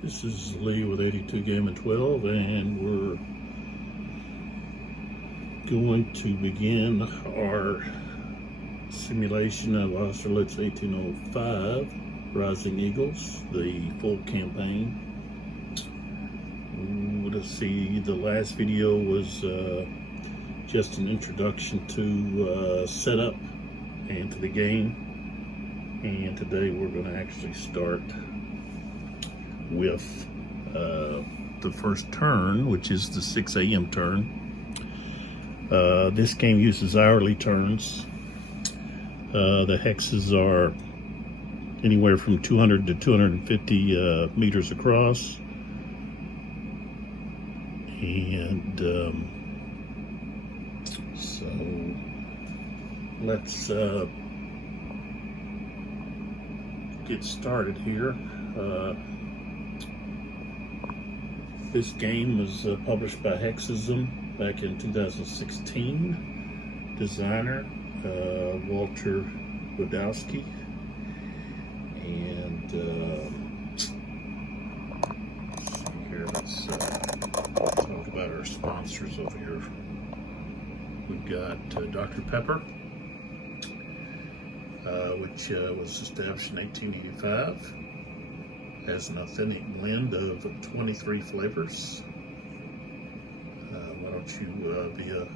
This is Lee with 82 Game and 12, and we're going to begin our simulation of Austerlitz 1805 Rising Eagles, the full campaign. Let's see, the last video was just an introduction to setup and to the game, and today we're going to actually start with the first turn, which is the 6 a.m. turn. This game uses hourly turns. The hexes are anywhere from 200 to 250 meters across. And so let's get started here. This game was published by Hexasim back in 2016. Designer Walter Vejdovsky. And let's see here. Let's talk about our sponsors over here. We've got Dr. Pepper, which was established in 1885. Has an authentic blend of 23 flavors. Why don't you be a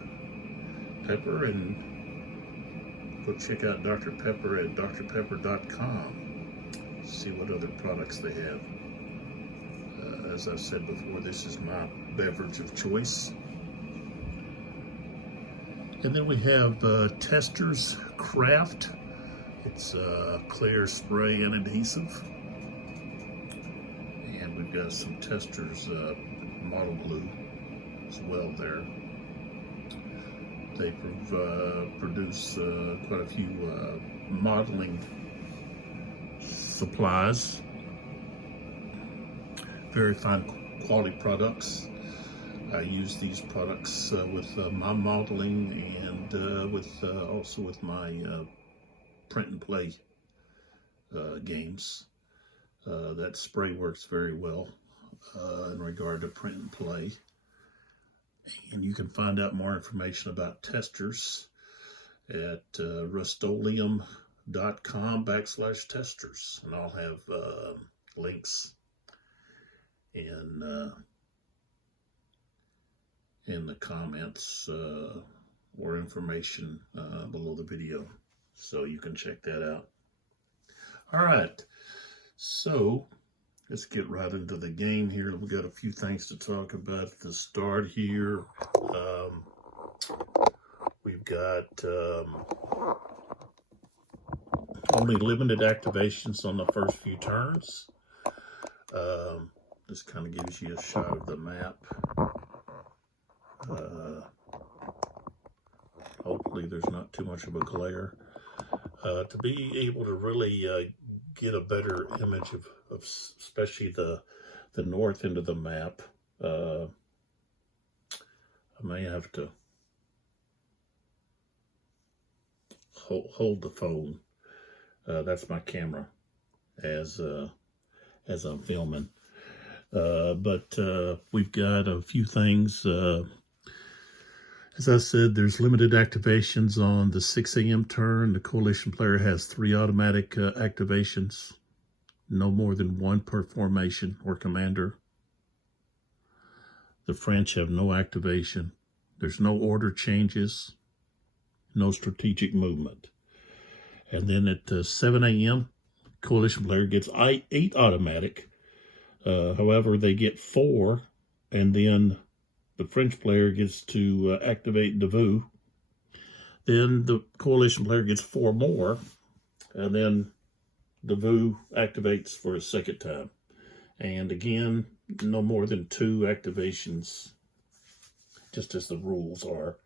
Pepper and go check out Dr. Pepper at drpepper.com. See what other products they have. As I've said before, this is my beverage of choice. And then we have Testers Craft. It's clear spray and adhesive. And we've got some Testers model glue as well there. They produce quite a few modeling supplies. Very fine quality products. I use these products with my modeling and also with my print and play games. That spray works very well in regard to print and play. And you can find out more information about Testers at rust-oleum.com/testers, and I'll have links in the comments or information below the video, so you can check that out. All right, so let's get right into the game here. We've got a few things to talk about at the start here. We've got only limited activations on the first few turns. This kind of gives you a shot of the map. Hopefully there's not too much of a glare. To be able to really get a better image of especially the north end of the map, I may have to hold the phone. That's my camera as I'm filming. But we've got a few things. As I said, there's limited activations on the 6 a.m. turn. The coalition player has 3 automatic activations, no more than 1 per formation or commander. The French have no activation. There's no order changes, no strategic movement. And then at 7 a.m., coalition player gets 8 automatic. However, they get 4, and then the French player gets to activate Devou. Then the coalition player gets 4 more, and then Devou activates for a second time. And again, no more than 2 activations, just as the rules are.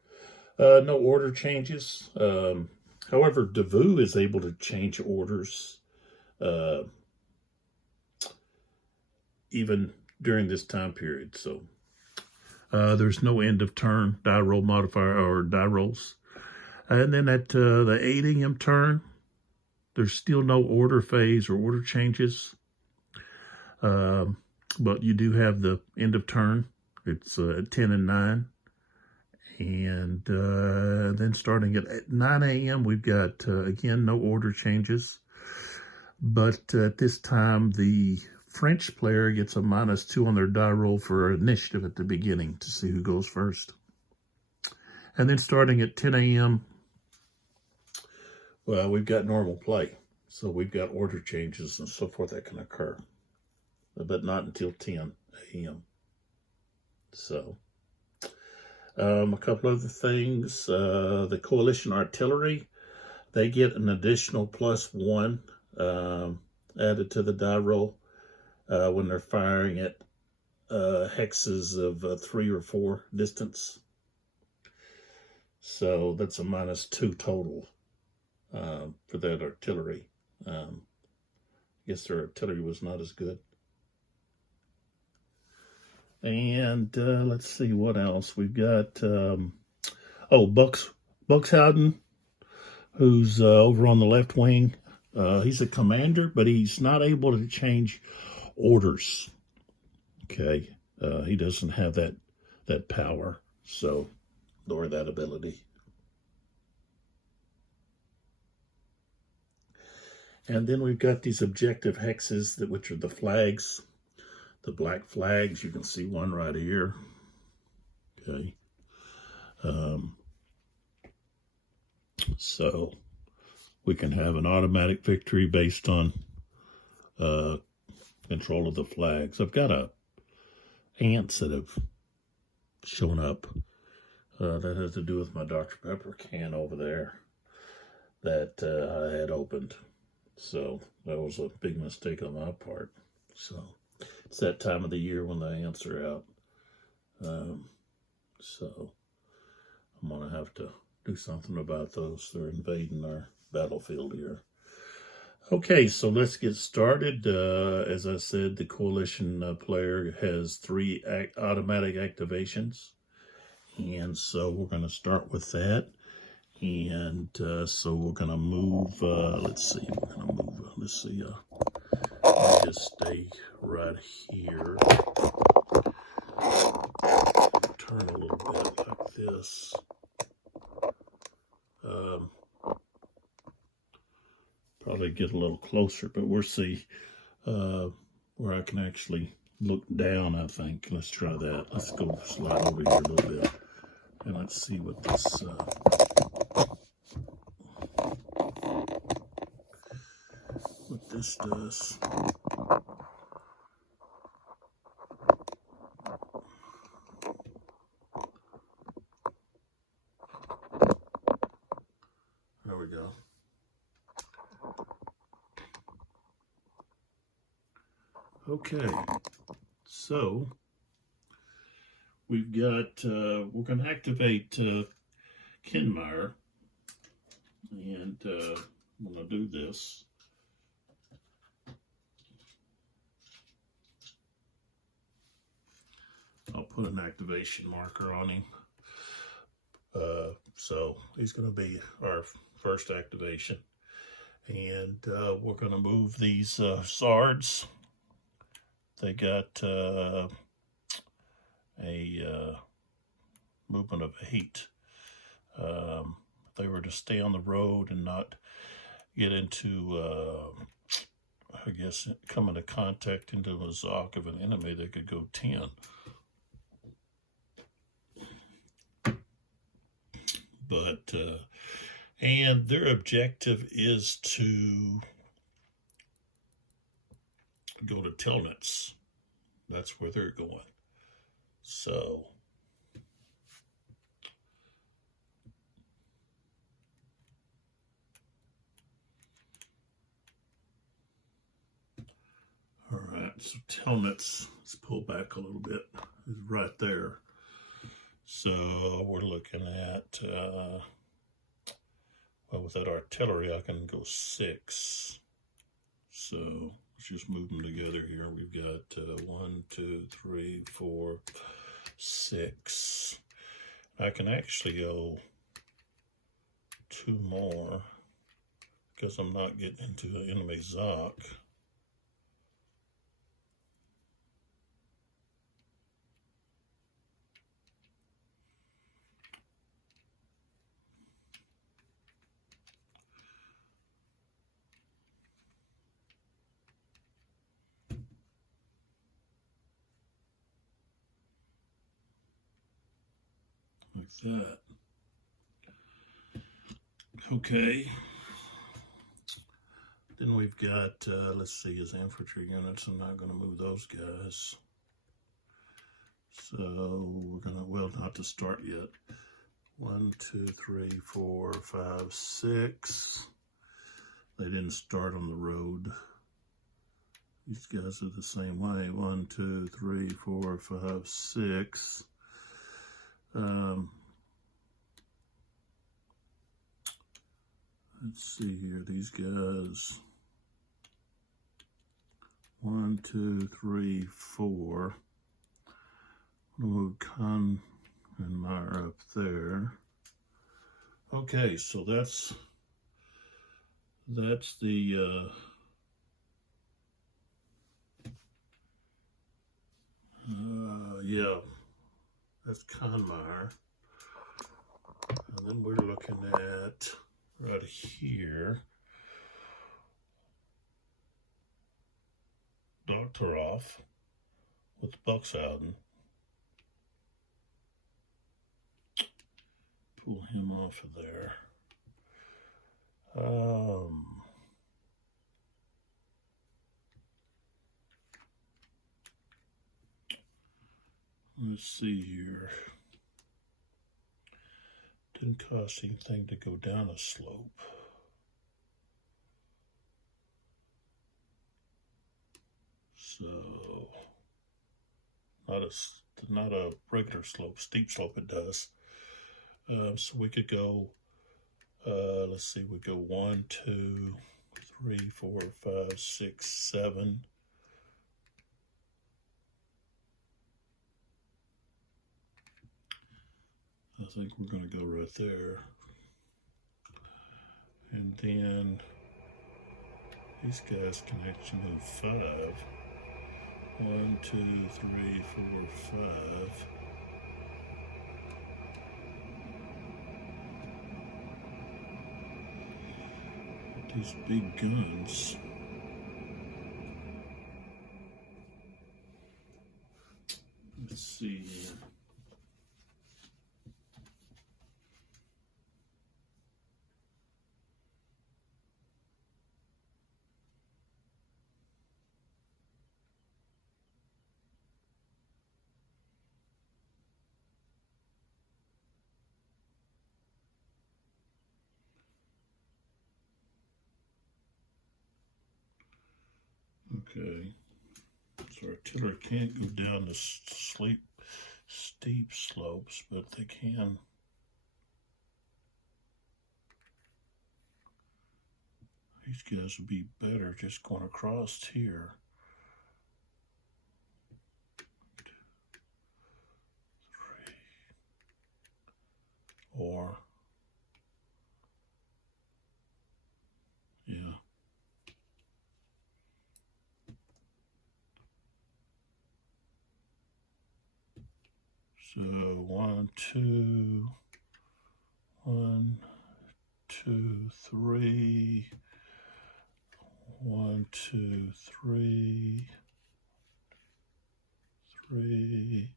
No order changes. However, Devou is able to change orders even during this time period. So there's no end of turn die roll modifier or die rolls. And then at the 8 a.m. turn, there's still no order phase or order changes. But you do have the end of turn. It's at 10 and 9. And then starting at 9 a.m., we've got, again, no order changes. But at this time, the French player gets a -2 on their die roll for initiative at the beginning to see who goes first. And then starting at 10 a.m., well, we've got normal play. So we've got order changes and so forth that can occur, but not until 10 a.m. So a couple other things. The coalition artillery, they get an additional +1 added to the die roll when they're firing at hexes of 3 or 4 distance. So that's a -2 total for that artillery. I guess their artillery was not as good. And let's see what else. We've got, Buxhowden, who's over on the left wing. He's a commander, but he's not able to change orders. Okay. He doesn't have that power, so nor that ability. And then we've got these objective hexes, which are the flags, the black flags. You can see one right here. Okay. So we can have an automatic victory based on control of the flags. I've got ants that have shown up. That has to do with my Dr. Pepper can over there that I had opened. So that was a big mistake on my part. So it's that time of the year when the ants are out. So I'm going to have to do something about those. They're invading our battlefield here. Okay, so let's get started. As I said, the coalition player has 3 automatic activations. And so we're going to start with that. And so we're going to move, let's see, let me just stay right here. Turn a little bit like this. Probably get a little closer, but we'll see where I can actually look down, I think. Let's try that. Let's go slide over here a little bit. And let's see what this... what this does. There we go. Okay, so we've got, we're going to activate Kenmire, and I'm going to do this. I'll put an activation marker on him. So he's going to be our first activation. And we're going to move these Sards. They got a movement of 8. If they were to stay on the road and not get into, I guess, come into contact into the Zoc of an enemy, they could go 10. But, and their objective is to go to Telnitz. That's where they're going. So, all right, so Telnitz, let's pull back a little bit, is right there. So we're looking at, well, with that artillery, I can go 6. So let's just move them together here. We've got 1, 2, 3, 4, 6. I can actually go 2 more because I'm not getting into the enemy Zoc. like that. Okay. Then we've got, let's see, his infantry units. I'm not going to move those guys. So we're going to, well, not to start yet. 1, 2, 3, 4, 5, 6. They didn't start on the road. These guys are the same way. 1, 2, 3, 4, 5, 6. Let's see here. These guys. 1, 2, 3, 4. We'll move Con and Meyer up there. Okay, so that's the yeah, that's Conmire. And then we're looking at right here, Doctoroff with Buxhausen. Pull him off of there. Let's see here. Didn't cost anything to go down a slope. So, not a regular slope, steep slope it does. So we could go, let's see, we go 1, 2, 3, 4, 5, 6, 7. I think we're going to go right there. And then these guys can actually move 5. 1, 2, 3, 4, 5. These big guns. Let's see here. Okay, so artillery can't go down the steep slopes, but they can. These guys would be better just going across here. 3, or yeah. So 1, 2, 1, 2, 3, 1, 2, 3, 3.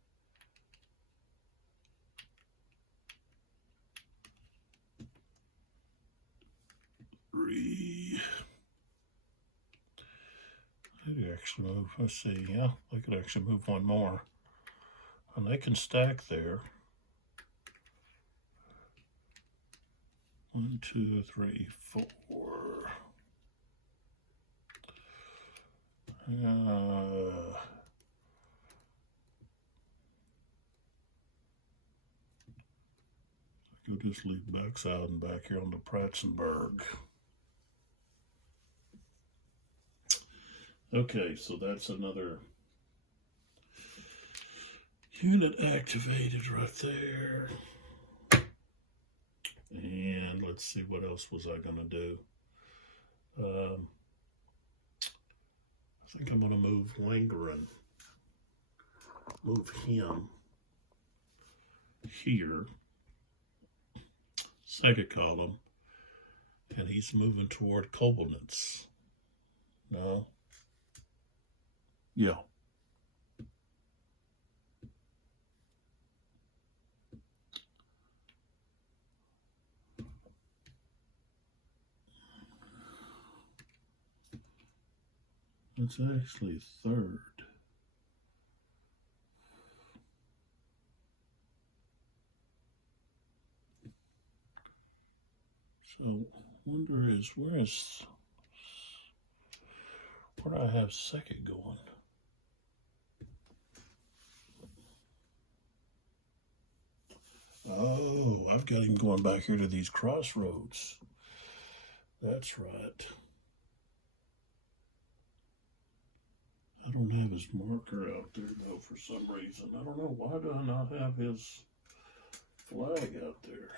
They could actually move, let's see, yeah, they could actually move one more. And they can stack there. 1, 2, 3, 4. You'll just leave Buxhausen back here on the Pratzenberg. Okay, so that's another unit activated right there. And let's see, what else was I going to do? I think I'm going to move Langren. Move him here. Second column. And he's moving toward Koblenitz. No? Yeah. it's actually third. So, wonder is, where do I have second going? Oh, I've got him going back here to these crossroads. That's right. I don't have his marker out there, though, for some reason. I don't know. Why do I not have his flag out there?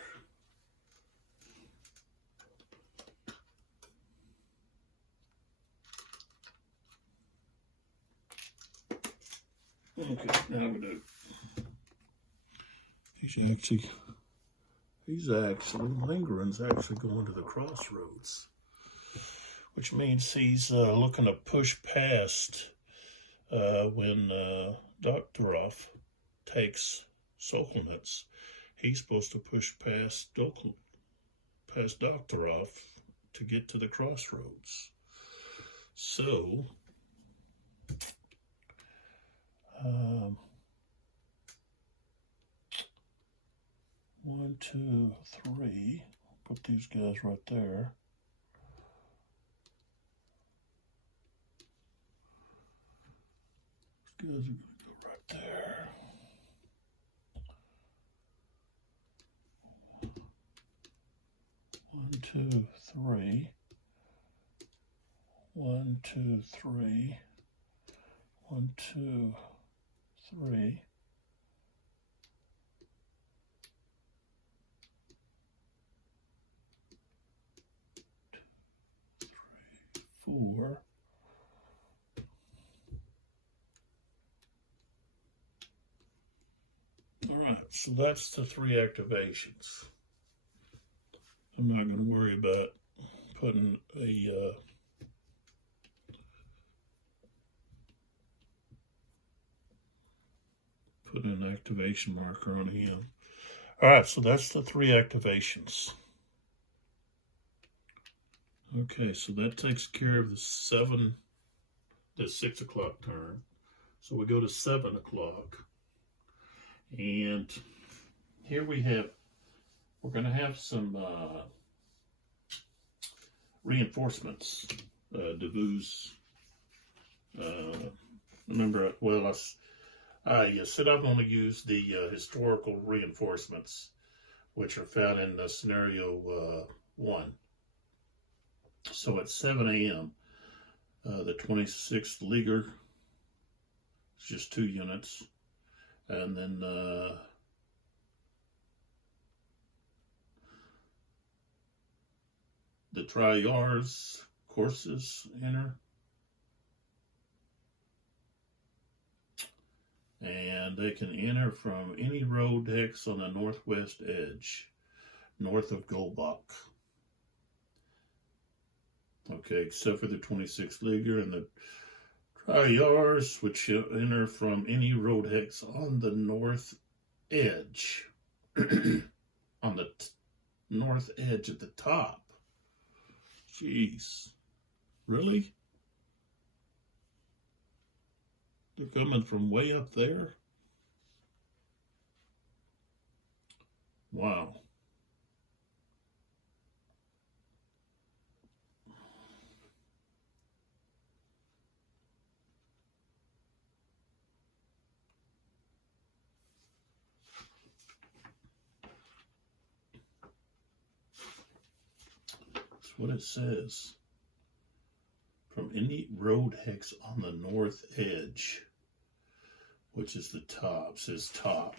Okay, now we do. Lingering's actually going to the crossroads, which means he's looking to push past when Doktorov takes Sokolnitz. He's supposed to push past Doktorov to get to the crossroads. So, 1, 2, 3. Put these guys right there. These guys are going to go right there. One, two, three. 1, 2, 3. 1, 2, 3. 4. All right, so that's the 3 activations. I'm not going to worry about putting an activation marker on him. All right, so that's the 3 activations. Okay, so that takes care of the 6 o'clock turn. So we go to 7 o'clock. And here we're going to have some reinforcements. Devuz, remember, well, I said I'm going to use the historical reinforcements, which are found in scenario 1. So at 7 a.m., the 26th Leaguer, it's just 2 units, and then the Triars courses enter, and they can enter from any road hex on the northwest edge, north of Golbach. Okay, except for the 26th Leaguer and the Triars, which enter from any road hex on the north edge, on the north edge at the top. Jeez, really? They're coming from way up there? Wow. That's what it says. From any road hex on the north edge, which is the top, says top.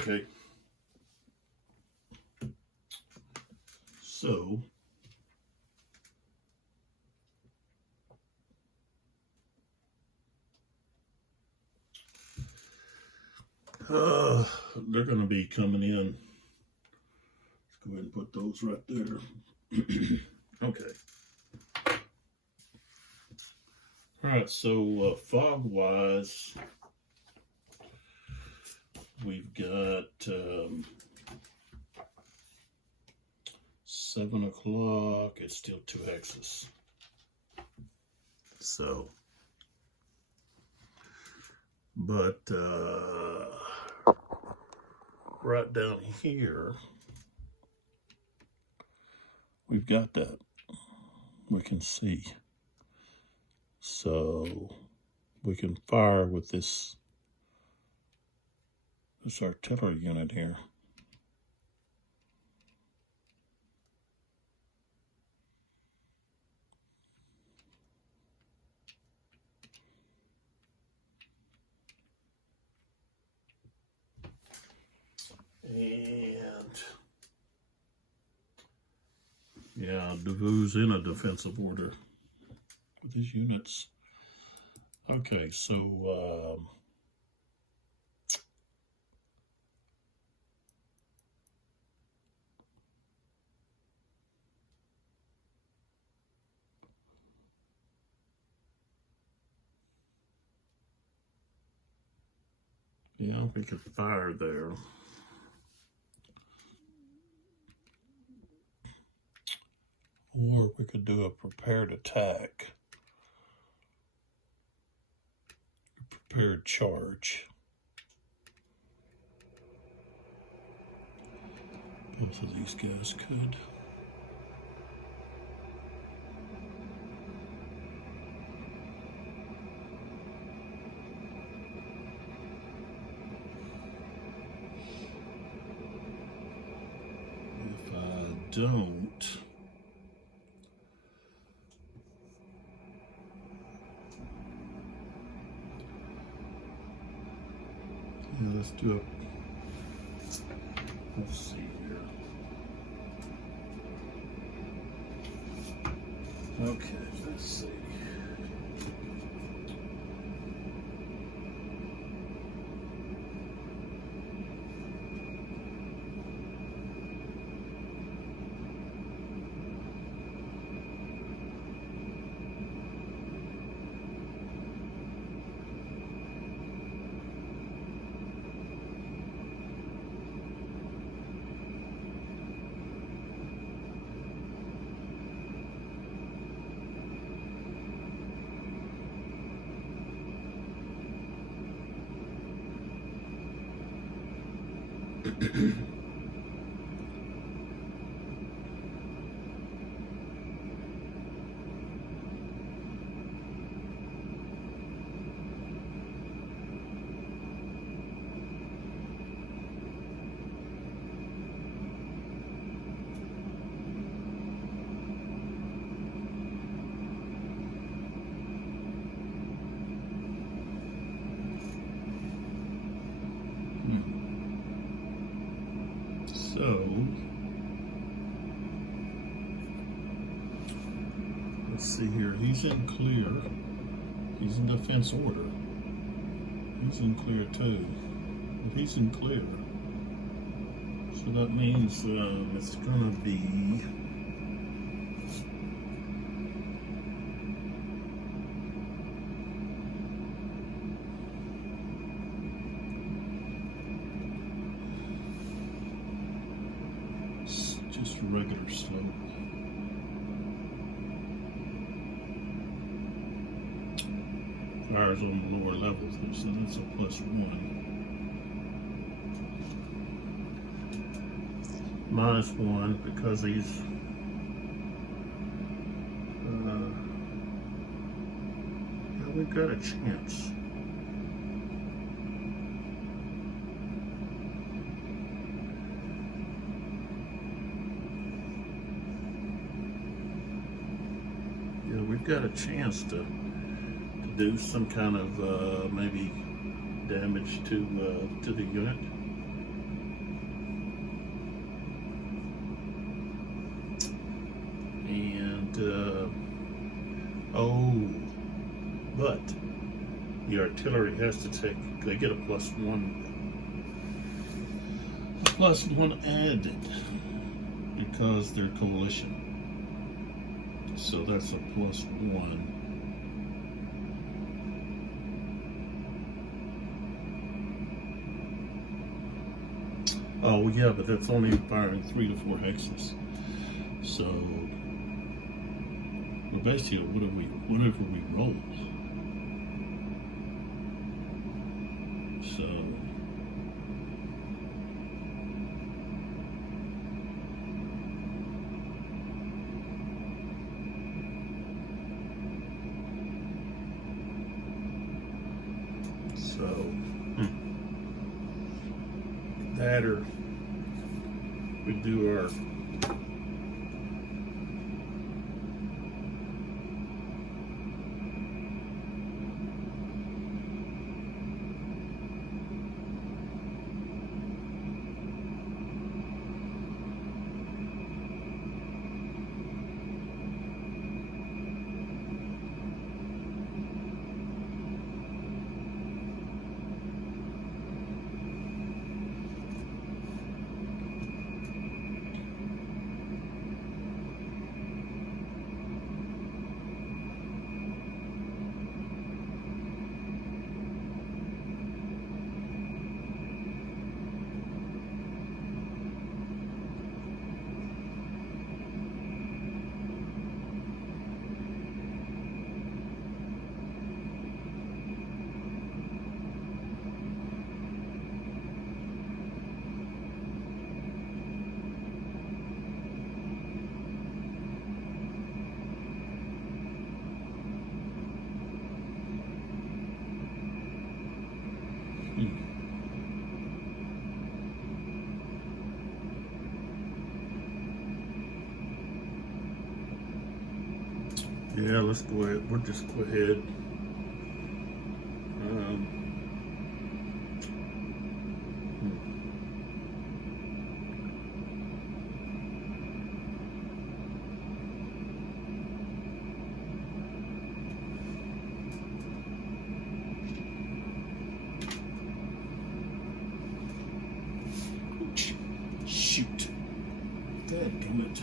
Okay. So they're going to be coming in. Let's go ahead and put those right there. Okay. All right, so fog-wise, we've got 7 o'clock. It's still 2 hexes. So, but right down here, we've got that. We can see. So we can fire with this artillery unit here. And yeah, Davout's in a defensive order with his units. Okay, so yeah, we could fire there. Or we could do a prepared attack. A prepared charge. Both of these guys could. If I don't, yeah, let's do it. Let's see here. Okay, let's see. So, let's see here. He's in clear. He's in defense order. He's in clear too. But he's in clear. So that means it's going to be just a regular slope. Fires on the lower levels, so that's a +1. -1 because he's yeah, we've got a chance. Yeah, we've got a chance to do some kind of maybe damage to the unit. but the artillery has to take, they get a +1 added because they're coalition. So that's a +1. Oh yeah, but that's only firing 3 to 4 hexes. So, well, basically, whatever we roll. So, that or we do our yeah, let's go ahead. We'll just go ahead. Shoot. Dadgummit.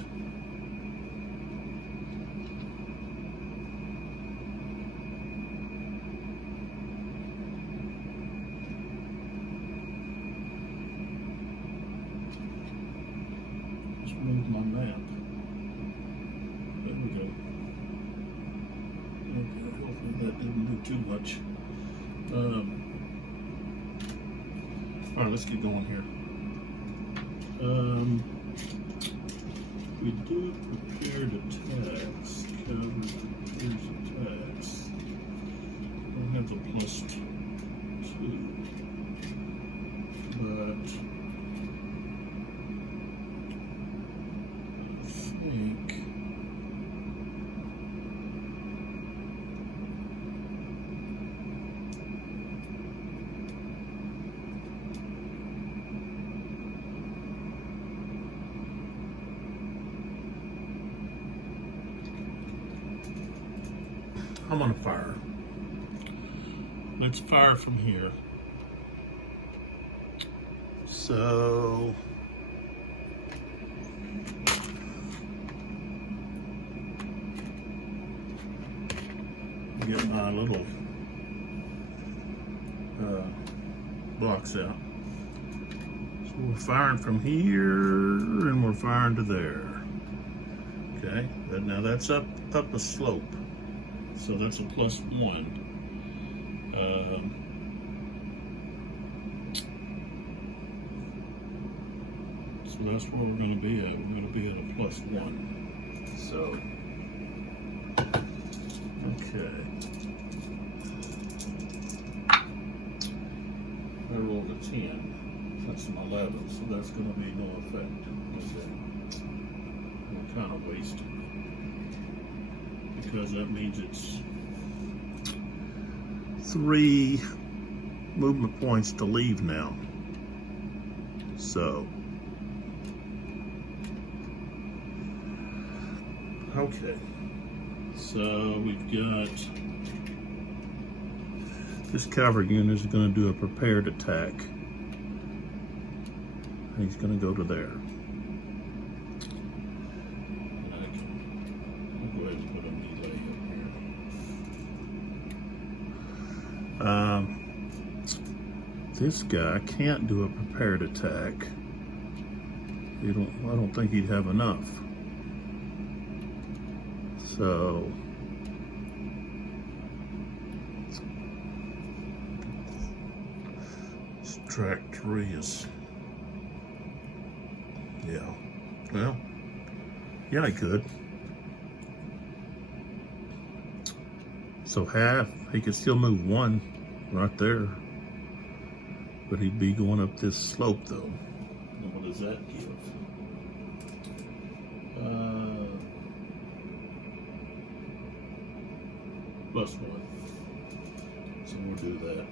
Move my map. There we go. Okay, hopefully that didn't do too much. Alright, let's get going here. We do prepared attacks. Cover prepares attacks. I have the +2. But I'm gonna fire. Let's fire from here. So get my little blocks out. So we're firing from here and we're firing to there. Okay, but now that's up a slope. So that's a +1. So that's where we're going to be at. We're going to be at a +1. So, okay. I rolled a 10. That's an 11. So that's going to be no effect. Okay. We're kind of wasted. Because that means it's 3 movement points to leave now. So, okay. So we've got this cavalry unit is going to do a prepared attack. He's going to go to there. I'll go ahead and put a melee up here. This guy can't do a prepared attack. I don't think he'd have enough. So track 3 is, yeah, well, yeah, I could. So half, he could still move 1 right there, but he'd be going up this slope though. And what does that give? +1. So we'll do that.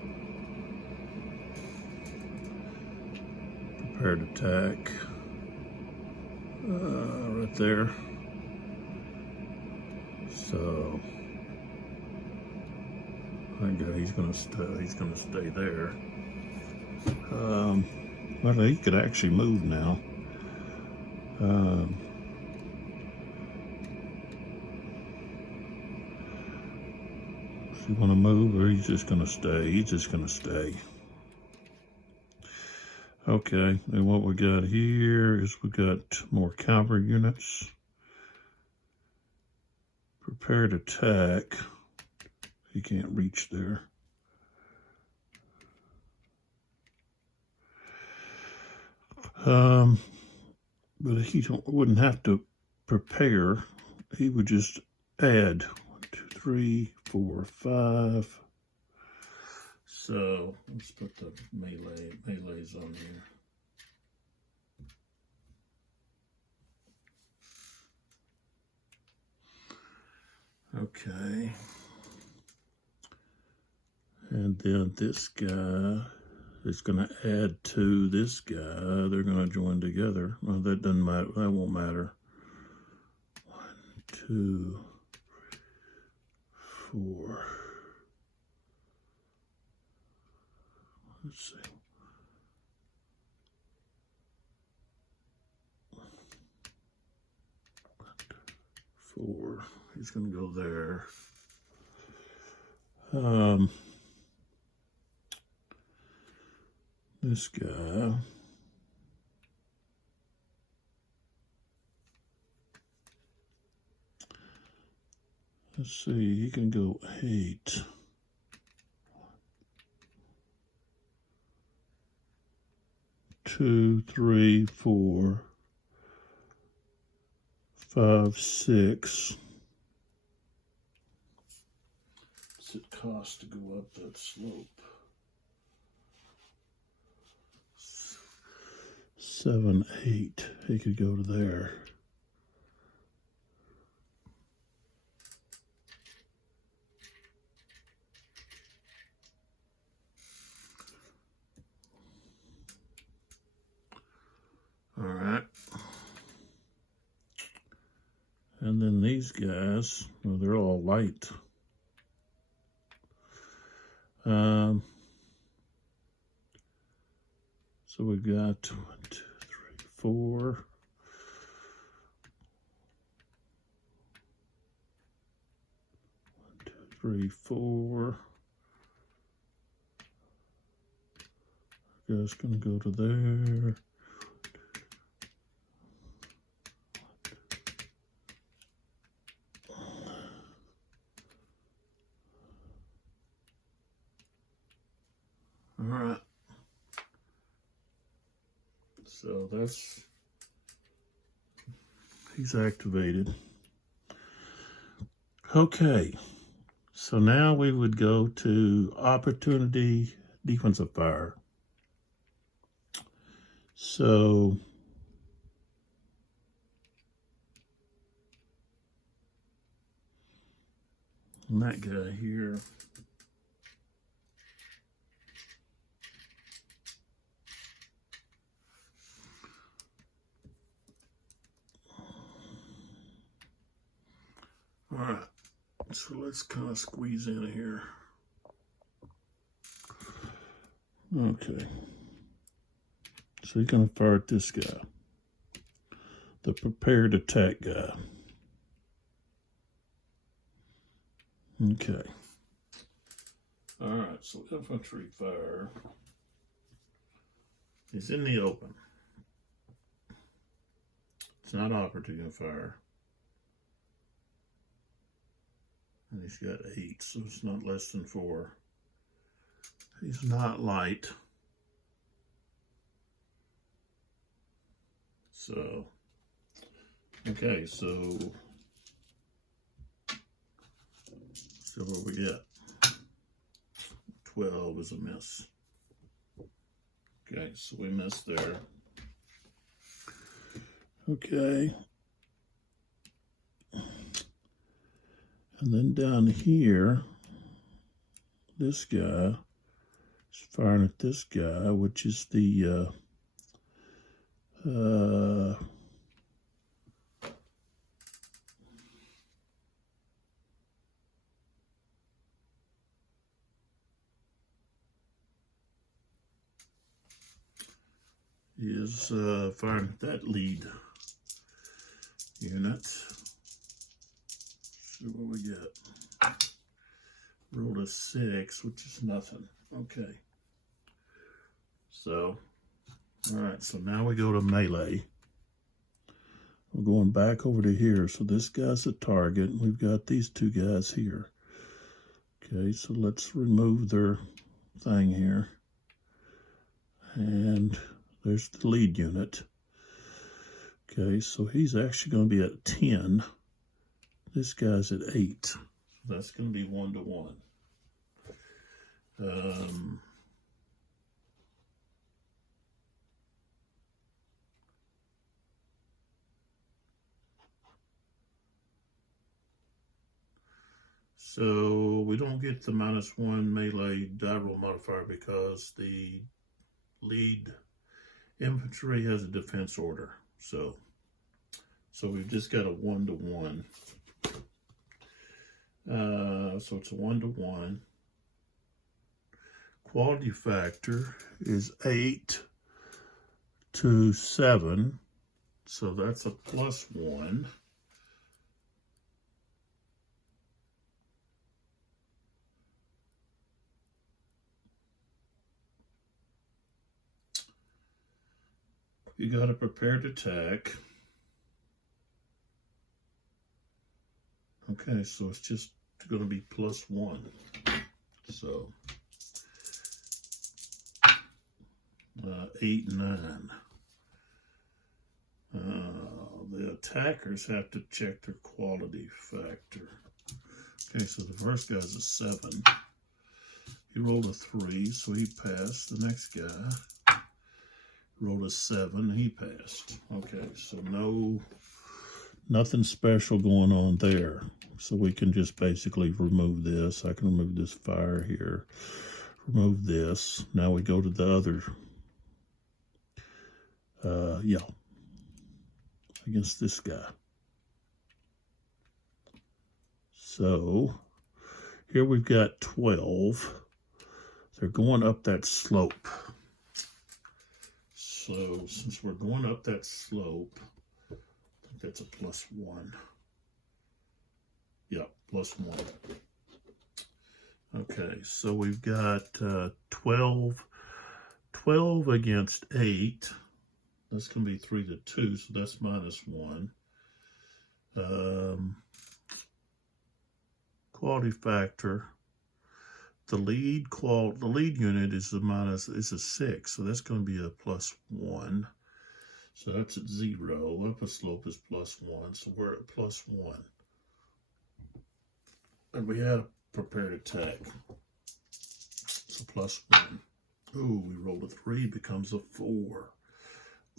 Prepared attack. Right there. So he's gonna stay there. Well, he could actually move now. Does he want to move, or he's just gonna stay? He's just gonna stay. Okay, and what we got here is we got more cavalry units. Prepared attack. He can't reach there. But he wouldn't have to prepare. He would just add 1, 2, 3, 4, 5. So let's put the melees on here. Okay. And then this guy is going to add to this guy. They're going to join together. Well, that doesn't matter. That won't matter. 1, 2, 3, 4. Let's see. 4. He's going to go there. This guy. Let's see, he can go 8. 2, 3, 4, 5, 6. What's it cost to go up that slope? 7, 8. He could go to there. All right. And then these guys, well, they're all light. So we've got 1, 2, 3, 4. 1, 2, 3, 4. Guy's gonna go to there. All right. So he's activated. Okay. So now we would go to opportunity defensive fire. So that guy here. All right. so let's kind of squeeze in here. Okay. So you're going to fire at this guy, the prepared attack guy. Okay. All right, so infantry fire is in the open. It's not opportune fire. And he's got 8, so it's not less than 4. He's not light. So, okay, so what we get? 12 is a miss. Okay, so we missed there. Okay. And then down here, this guy is firing at this guy, which is the he is firing at that lead unit. See what we get. Rolled a 6, which is nothing. Okay. So, all right, so now we go to melee. We're going back over to here. So this guy's the target. We've got these two guys here. Okay, so let's remove their thing here. And there's the lead unit. Okay, so he's actually going to be at 10. This guy's at 8. So that's going to be 1-to-1. So we don't get the -1 melee die roll modifier because the lead infantry has a defense order. So we've just got a 1-to-1. So it's a 1-to-1. Quality factor is 8 to 7. So that's a +1. You got a prepared attack. Okay, so it's just going to be +1. So 8, 9. The attackers have to check their quality factor. Okay, so the first guy's a 7. He rolled a 3, so he passed. The next guy rolled a 7, he passed. Okay, so nothing special going on there. So we can just basically remove this. I can remove this fire here. Remove this. Now we go to the other. Against this guy. So here we've got 12. They're going up that slope. So since we're going up that slope, I think that's a +1. Yeah, +1. Okay, so we've got 12 against 8. That's going to be 3-to-2, so that's -1. Quality factor. The lead unit is a 6, so that's going to be a +1. So that's at 0. Upper slope is +1, so we're at +1. And we had a prepared attack. So +1. Ooh, we rolled a 3, becomes a 4.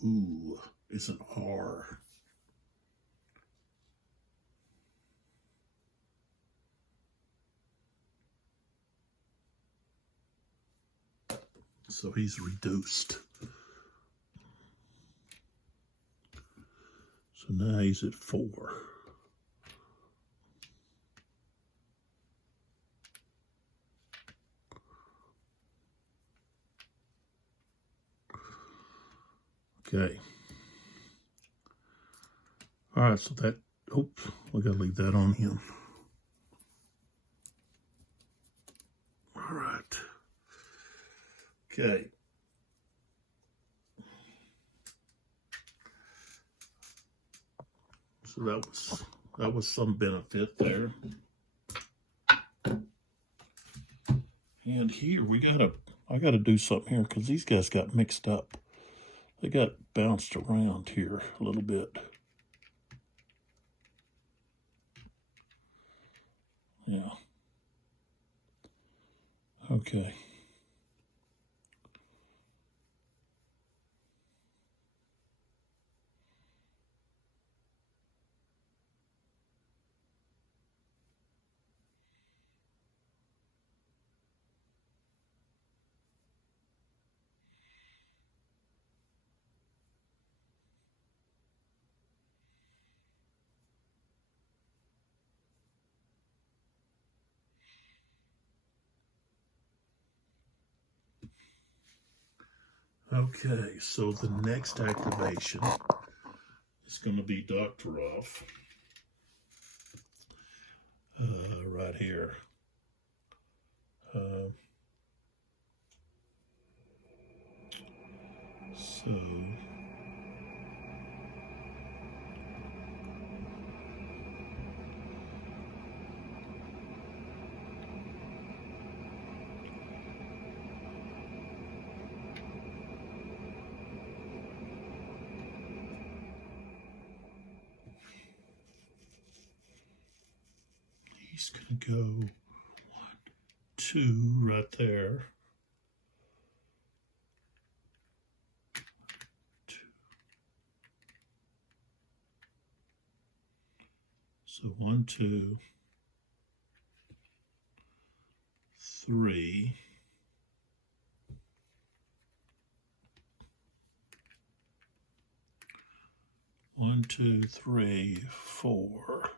Ooh, it's an R. So he's reduced. So now he's at 4. Okay. All right, so that, oops, we gotta leave that on him. All right. Okay. So that was some benefit there. And here I gotta do something here because these guys got mixed up. They got bounced around here a little bit. Yeah. Okay. Okay, so the next activation is going to be Dr. Off. Right here. So he's going to go 1, 2 right there. 2. So 1, 2, 3. 1, 2, 3, 4.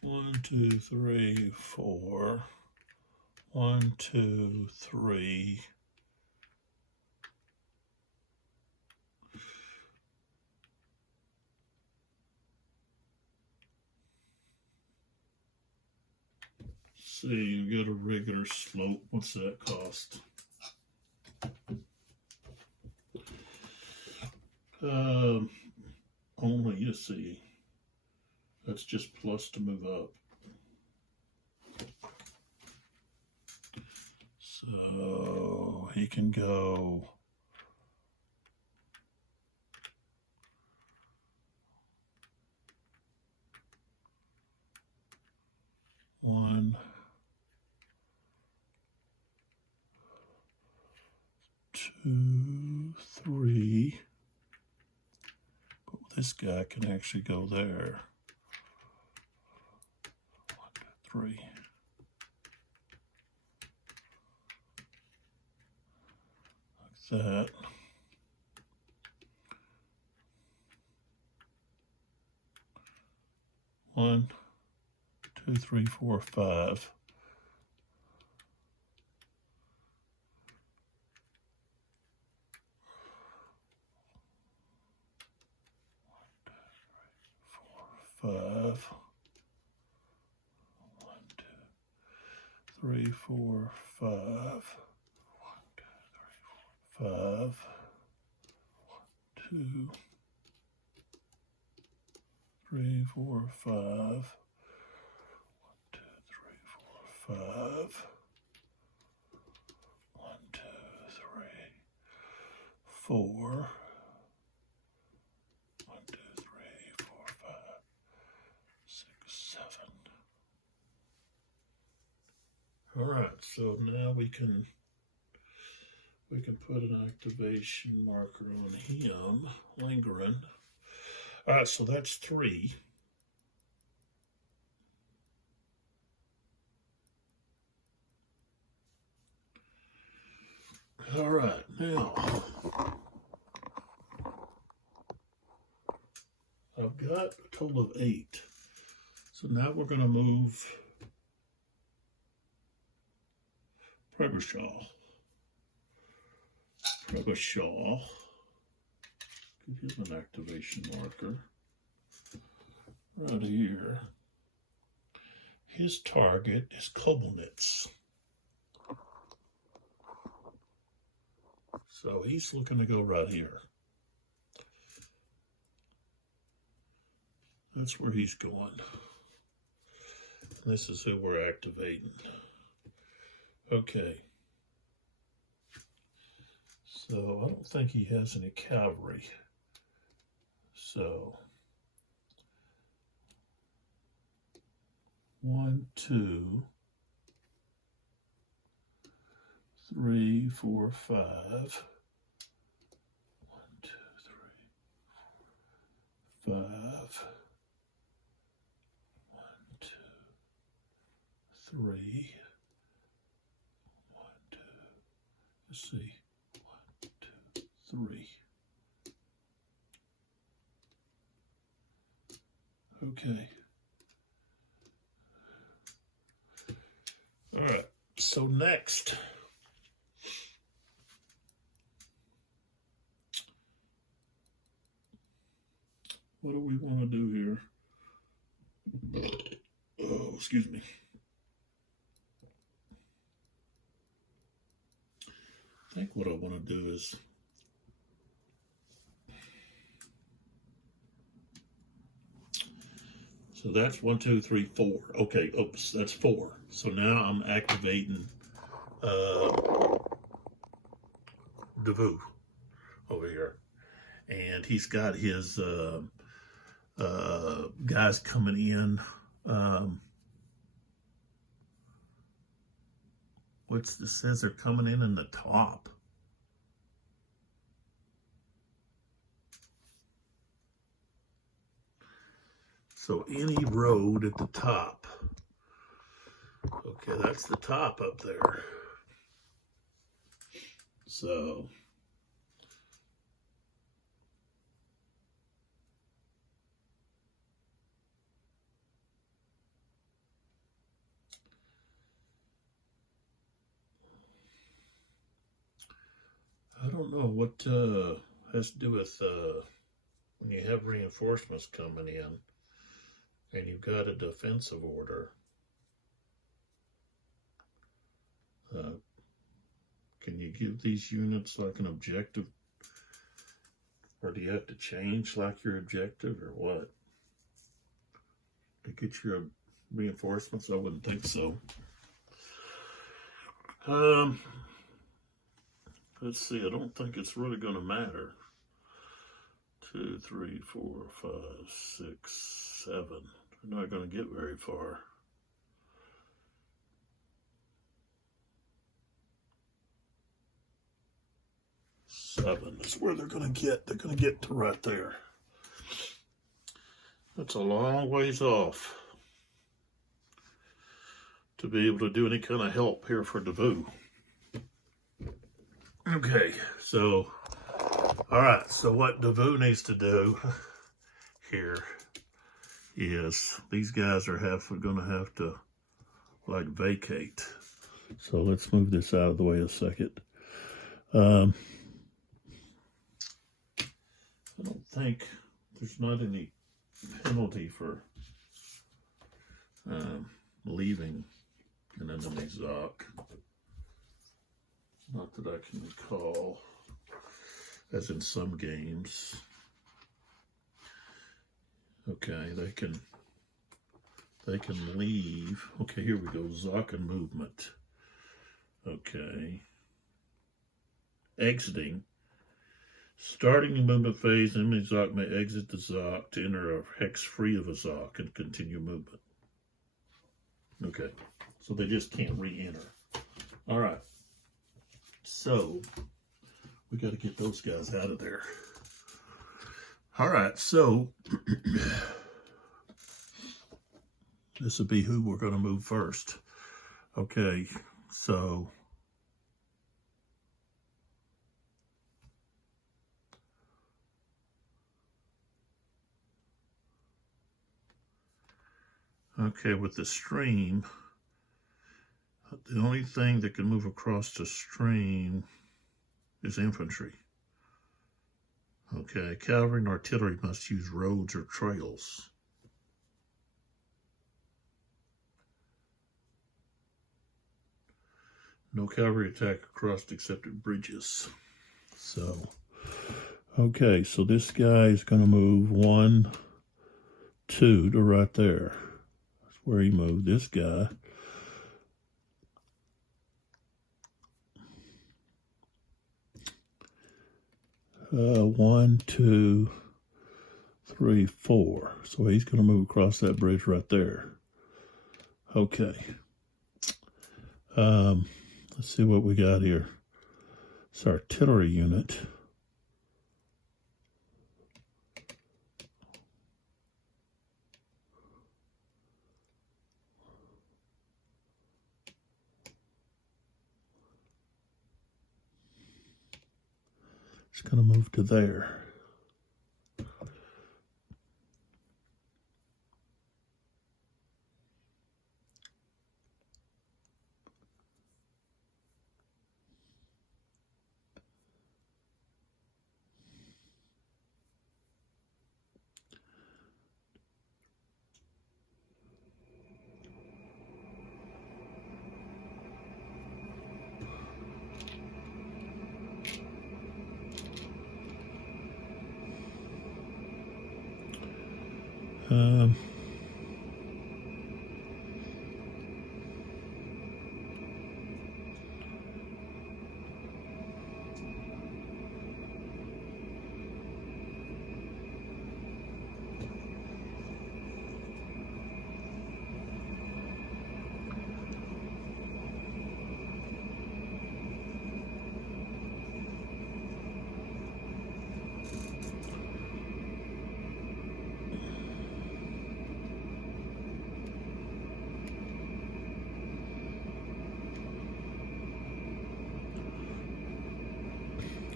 One, 2, 3, 4. 1, 2, 3. See, you got a regular slope. What's that cost? Only, you see, that's just plus to move up. So he can go 1, 2, 3. But this guy can actually go there. 1, 2, 3. Like that. One, 2, 3, 4, 5. Five. 1, 2, 3, 4, 5. 1, 2, 3, 4, 5. 1, 2, 3, 4, 5. 1, 2, 3, 4, 5. 1, 2, 3, 4. 1, 2, 3, 4, 5, 6, 7. All right, so now we can put an activation marker on him, lingering. All right, so that's 3. All right, now I've got a total of 8. So now we're going to move Prebershaw. Give him an activation marker right here. His target is Koblenitz. So he's looking to go right here. That's where he's going. This is who we're activating. Okay. So I don't think he has any cavalry. So 1, 2, 3, 4, 5. 1, 2, 3, 4, 5. 1, 2, 3. 1, 2. Let's see. 1, 2, 3. Okay. All right. So next, what do we want to do here? Oh, excuse me. I think what I want to do is so that's 1, 2, 3, 4. Okay, oops, that's 4. So now I'm activating Devu over here. And he's got his guys coming in. What's this says they're coming in the top. So any road at the top. Okay, that's the top up there. So I don't know what has to do with when you have reinforcements coming in and you've got a defensive order. Can you give these units like an objective? Or do you have to change like your objective or what? To get your reinforcements? I wouldn't think so. Let's see, I don't think it's really going to matter. 2, 3, 4, 5, 6, 7. They're not going to get very far. Seven is where they're going to get. They're going to get to right there. That's a long ways off to be able to do any kind of help here for Devu. Okay, so, all right, so what Devu needs to do here is these guys are going to have to like vacate. So let's move this out of the way a second. I don't think there's not any penalty for leaving an enemy Zoc. Not that I can recall, as in some games. Okay, they can leave. Okay, here we go. Zoc and movement. Okay. Exiting. Starting the movement phase, enemy Zoc may exit the Zoc to enter a hex free of a Zoc and continue movement. Okay, so they just can't re-enter. All right, so we got to get those guys out of there. All right, so this would be who we're going to move first. Okay, so okay, with the stream, the only thing that can move across the stream is infantry. Okay, cavalry and artillery must use roads or trails. No cavalry attack across except at bridges. So, okay, so this guy is going to move 1, 2 to right there. That's where he moved. This guy. One, 2, 3, 4. So he's going to move across that bridge right there. Okay. Let's see what we got here. It's artillery unit. It's going to move to there.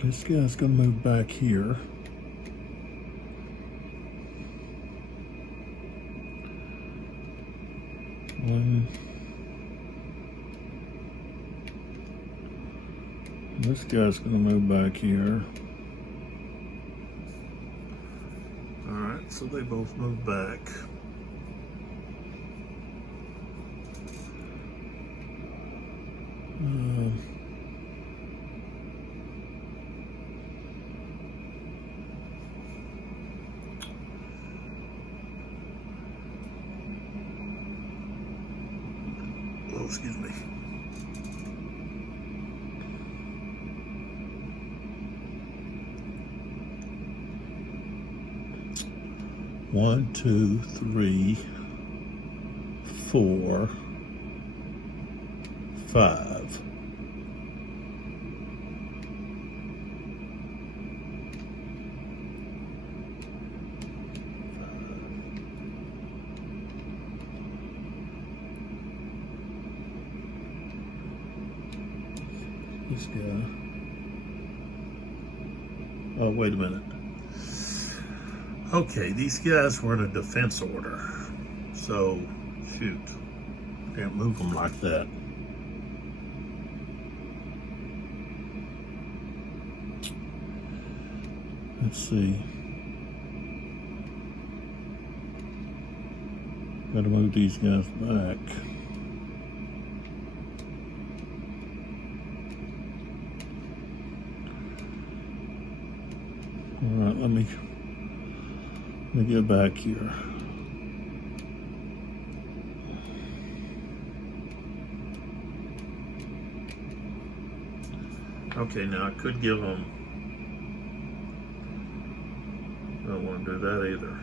This guy's going to move back here. This guy's going to move back here. All right, so they both move back. Oh, excuse me. One, 2, 3, 4, 5. This guy. Oh, wait a minute. Okay, these guys were in a defense order. So, shoot. Can't move them like that. Let's see. Gotta move these guys back. All right, let me get back here. Okay, now I could give them. I don't want to do that either.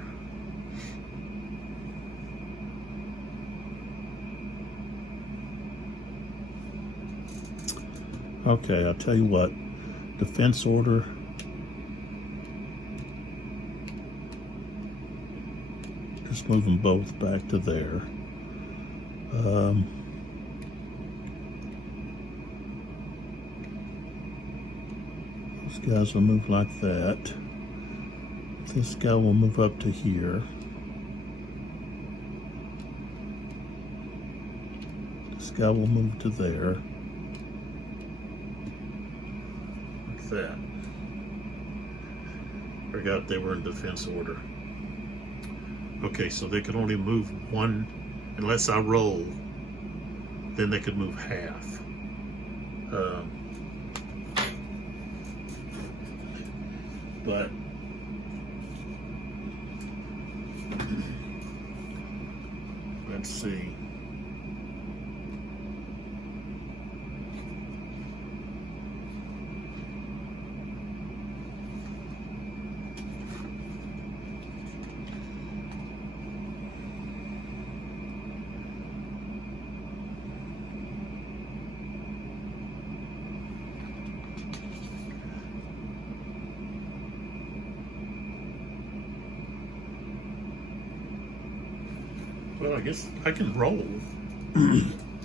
Okay, I'll tell you what. Defense order. Just move them both back to there. These guys will move like that. This guy will move up to here. This guy will move to there. Like that. Forgot they were in defense order. Okay, so they could only move one, unless I roll, then they could move half. But let's see. Well, I guess I can roll.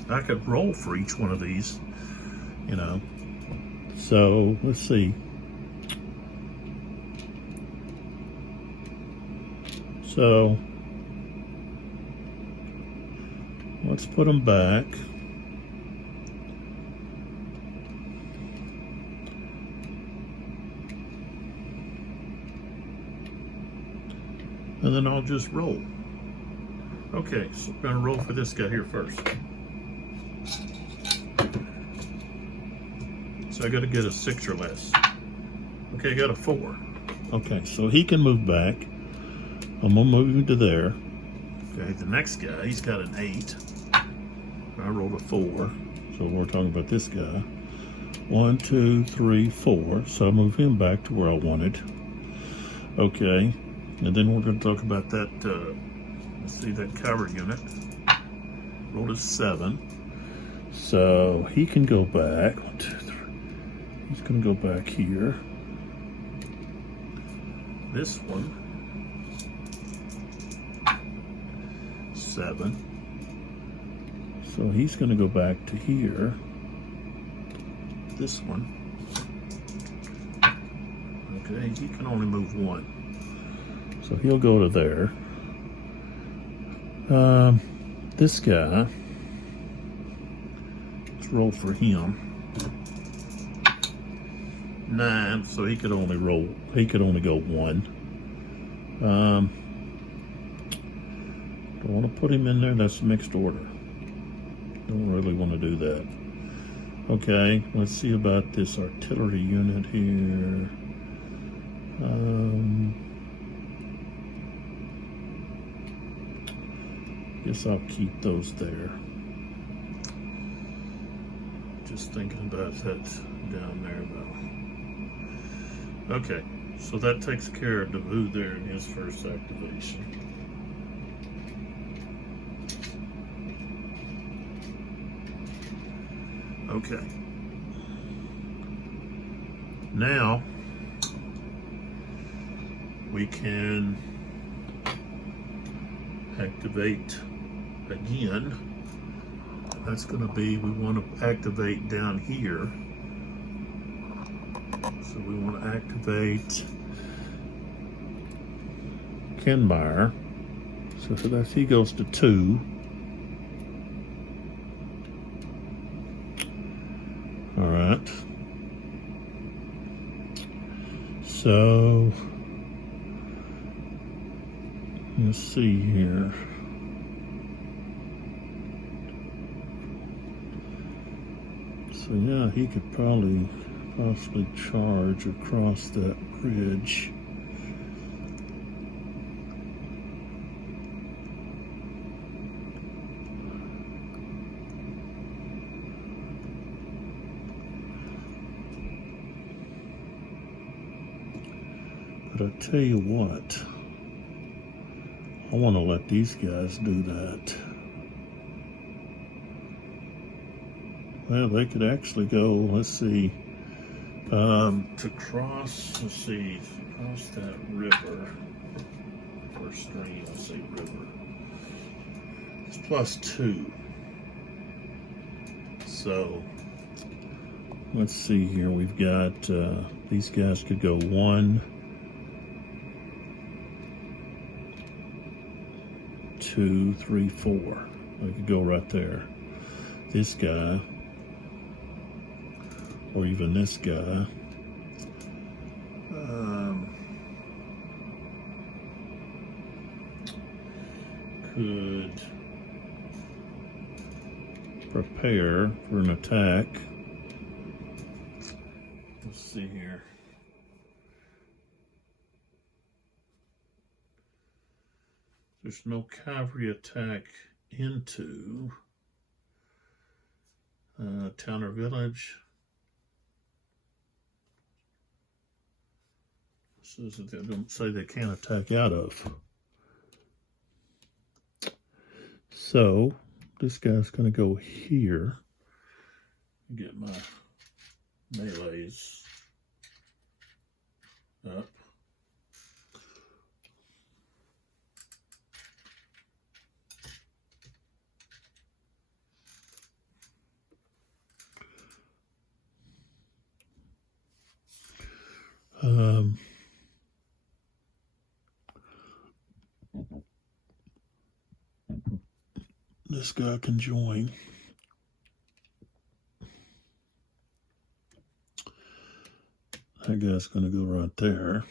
I could roll for each one of these, you know. So, let's see. So, let's put them back. And then I'll just roll. Okay, so we're gonna roll for this guy here first. So I gotta get a 6 or less. Okay, I got a 4. Okay, so he can move back. I'm gonna move him to there. Okay, the next guy, he's got an 8. I rolled a 4. So we're talking about this guy. 1, 2, 3, 4. So I move him back to where I wanted. Okay, and then we're gonna talk about that, let's see, that cover unit. Rolled a 7. So he can go back. 1, 2, 3. He's going to go back here. This one. 7. So he's going to go back to here. This one. Okay, he can only move 1. So he'll go to there. This guy, let's roll for him. 9, so he could only roll, he could only go 1. Don't want to put him in there, that's mixed order. Don't really want to do that. Okay, let's see about this artillery unit here. Guess I'll keep those there. Just thinking about that down there though. Okay, so that takes care of Davu there in his first activation. Okay. Now we can activate again. That's going to be, we want to activate down here. So we want to activate Kenmeyer. So that's, he goes to 2. All right. So let's see here. So yeah, he could probably possibly charge across that bridge. But I tell you what, I want to let these guys do that. Well, they could actually go, let's see, to cross, let's see, across that river, or stream. Let's see, river. It's +2. So let's see here. We've got these guys could go 1, 2, 3, 4. They could go right there. This guy, or even this guy, could prepare for an attack. Let's see here. There's no cavalry attack into town or village. Says that they don't say they can't attack out of. So this guy's going to go here. Get my melees up. This guy can join. That guy's going to go right there.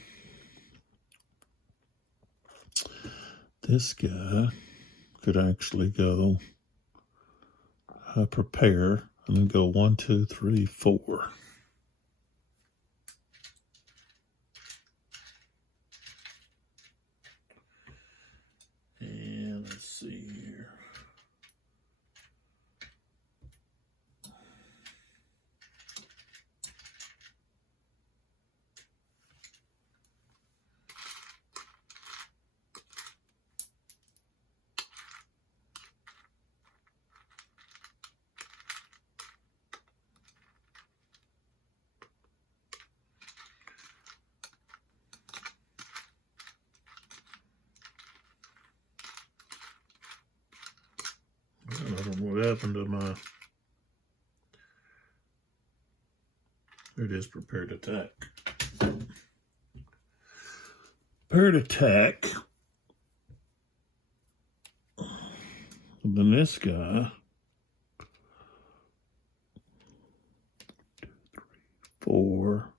This guy could actually go prepare and then go 1, 2, 3, 4. And let's see here. I don't know what happened to my... There it is, prepared attack. Prepared attack. And then this guy. 2, 3, 4,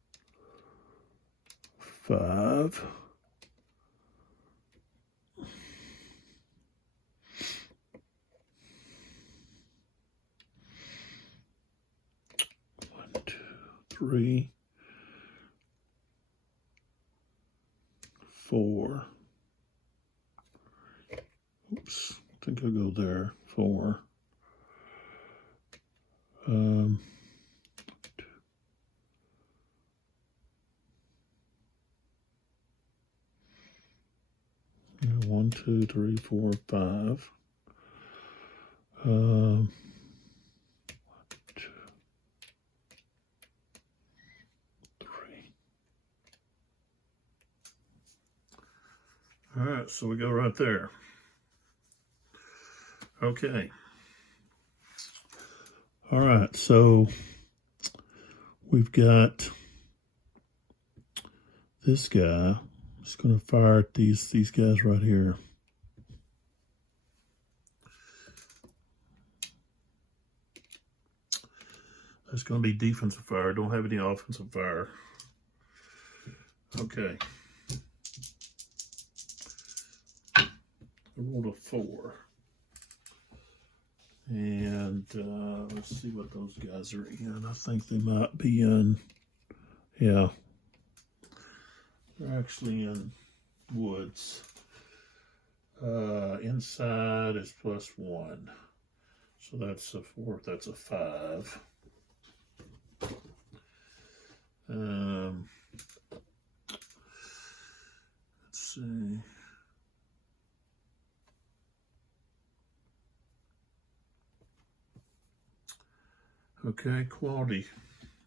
5. Three, 4. Oops, I think I'll go there. 4. 2. 1, 2, 3, 4, 5. 1, 2, 3. All right, so we go right there. Okay. All right, so we've got this guy. Just going to fire at these guys right here. That's going to be defensive fire. Don't have any offensive fire. Okay. I rolled a 4. And let's see what those guys are in. I think they might be in, yeah. They're actually in woods. Inside is +1. So that's a 4, that's a 5. Let's see. Okay, quality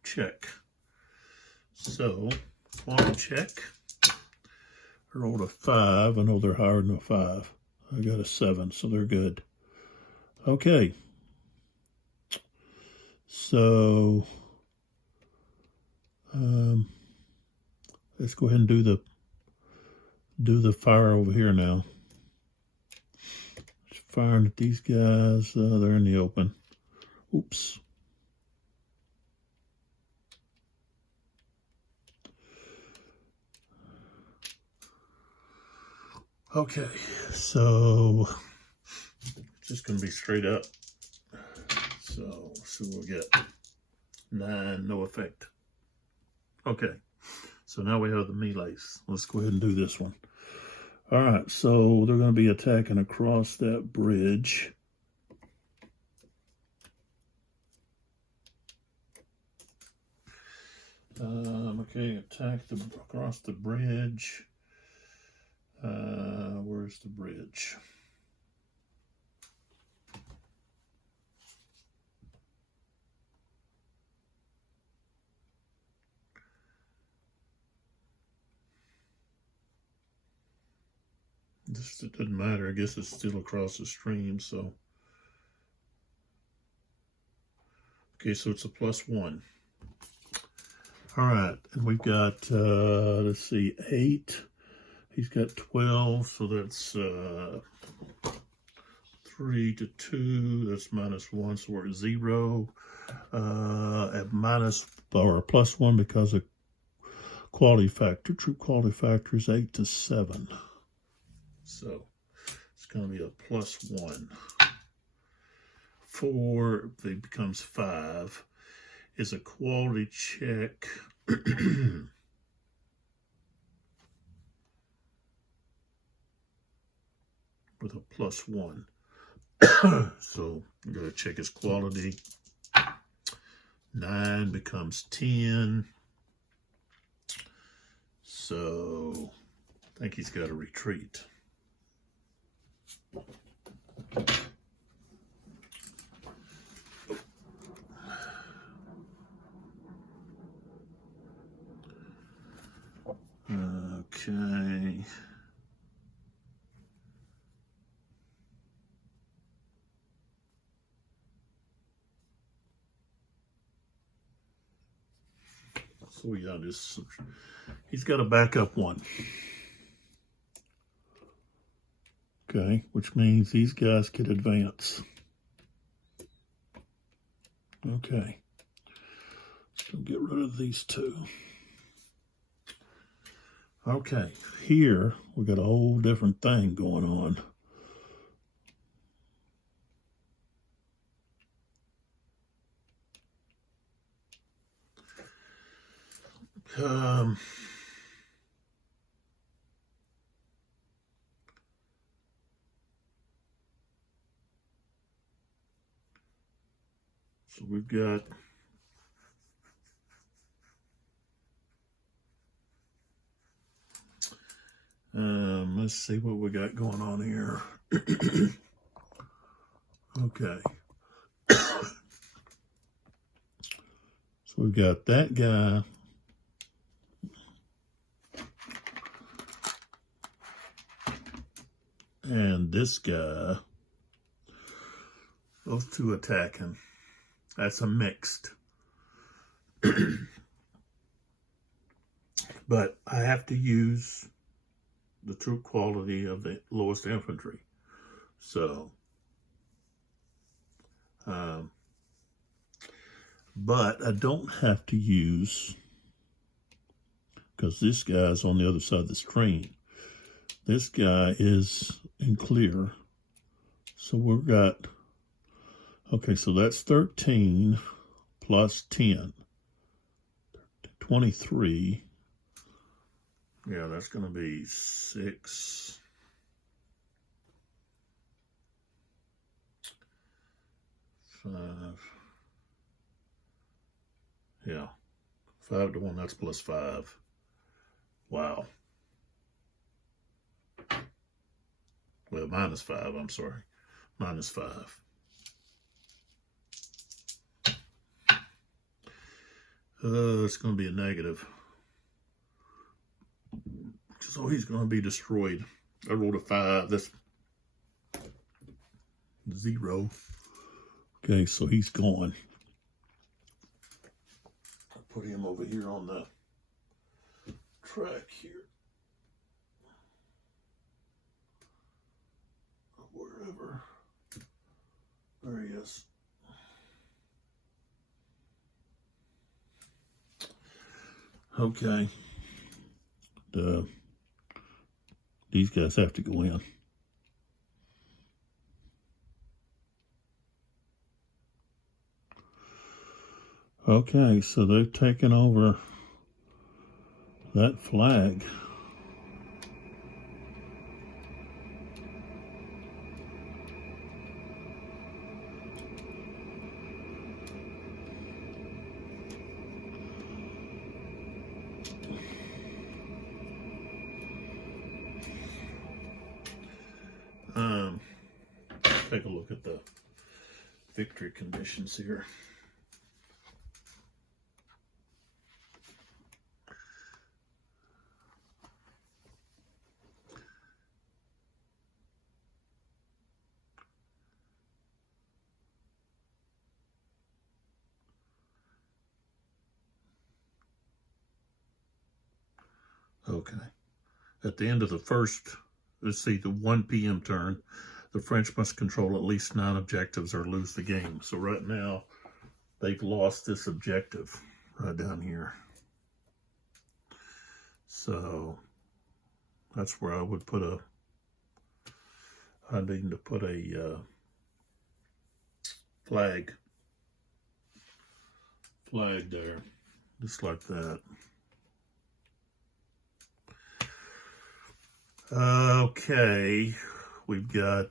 check. So, quality check. rolled a 5. I know they're higher than a 5. I got a 7, so they're good. Okay. So let's go ahead and do the fire over here now. Just firing at these guys. They're in the open. Oops. Okay, so just gonna be straight up. So we'll get 9, no effect. Okay, so now we have the melees. Let's go ahead and do this one. All right, so they're going to be attacking across that bridge. Okay, attack across the bridge. Where's the bridge? It doesn't matter. I guess it's still across the stream, so. Okay, so it's a +1. All right, and we've got, let's see, 8. He's got 12, so that's 3 to 2. That's -1, so we're at 0. At minus or +1 because of quality factor. True quality factor is 8 to 7. So it's going to be a +1. 4, it becomes 5. Is a quality check. With a +1. So I'm going to check his quality. 9 becomes 10. So I think he's got to retreat. Okay. So we got this. He's got a backup 1. Okay, which means these guys could advance. Okay. So get rid of these 2. Okay, here we got a whole different thing going on. So we've got let's see what we got going on here. Okay. So we've got that guy. And this guy. Those 2 attacking. That's a mixed. But I have to use the true quality of the lowest infantry. So, but I don't have to use, because this guy's on the other side of the screen. This guy is in clear. So we've got, okay, so that's 13 plus 10. 23. Yeah, that's going to be 6. 5. Yeah. 5 to 1, that's +5. Wow. Well, -5, I'm sorry. -5. It's going to be a negative. Because So he's going to be destroyed. I rolled a 5. That's 0. Okay, so he's gone. I'll put him over here on the track here. Wherever. There he is. Okay. These guys have to go in. Okay, so they've taken over that flag. Take a look at the victory conditions here. Okay. At the end of the first, let's see, the 1 p.m. turn, the French must control at least 9 objectives or lose the game. So right now, they've lost this objective right down here. So that's where I would put I need to put a flag there, just like that. Okay, we've got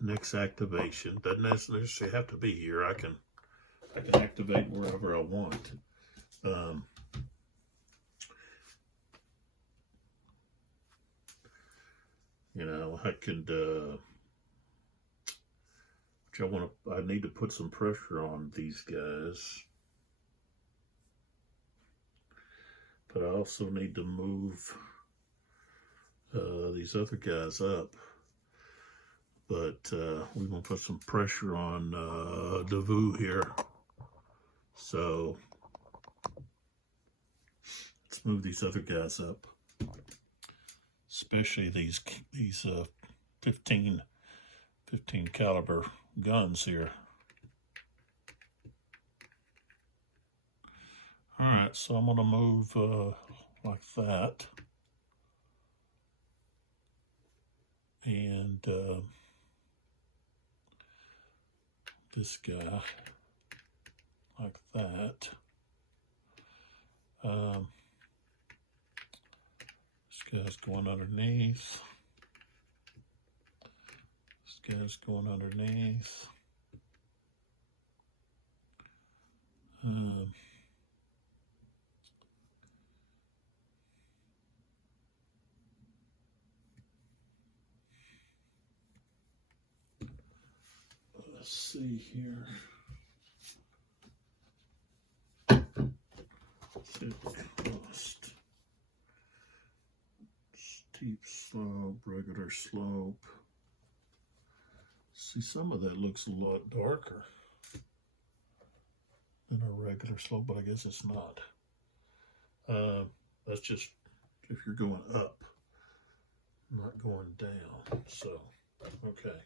next activation. Doesn't necessarily have to be here. I can activate wherever I want. You know, I could. I need to put some pressure on these guys. But I also need to move these other guys up. But we're going to put some pressure on Devu here. So let's move these other guys up. Especially these 15 caliber guns here. All right, so I'm going to move like that. And this guy like that. This guy's going underneath. This guy's going underneath. Let's see here. Cost. Steep slope, regular slope. See, some of that looks a lot darker than a regular slope, but I guess it's not. That's just if you're going up, not going down. So, okay.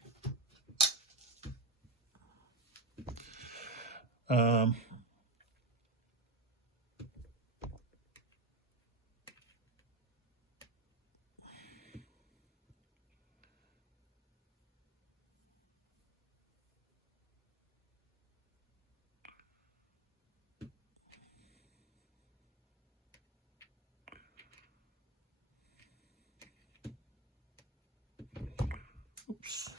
Oops.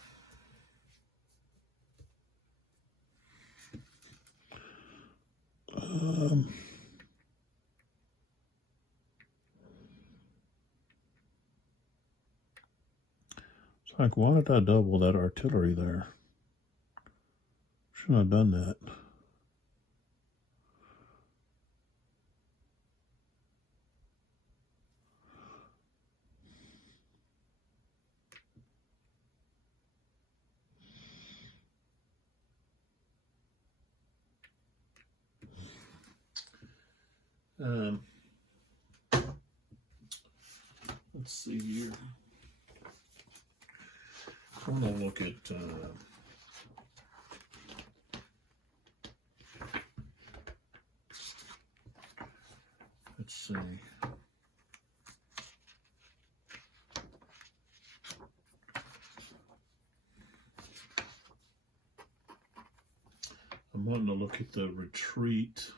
It's like, why did I double that artillery there? Shouldn't have done that. Um, let's see here. I want to look at let's see. I'm wanting to look at the retreat.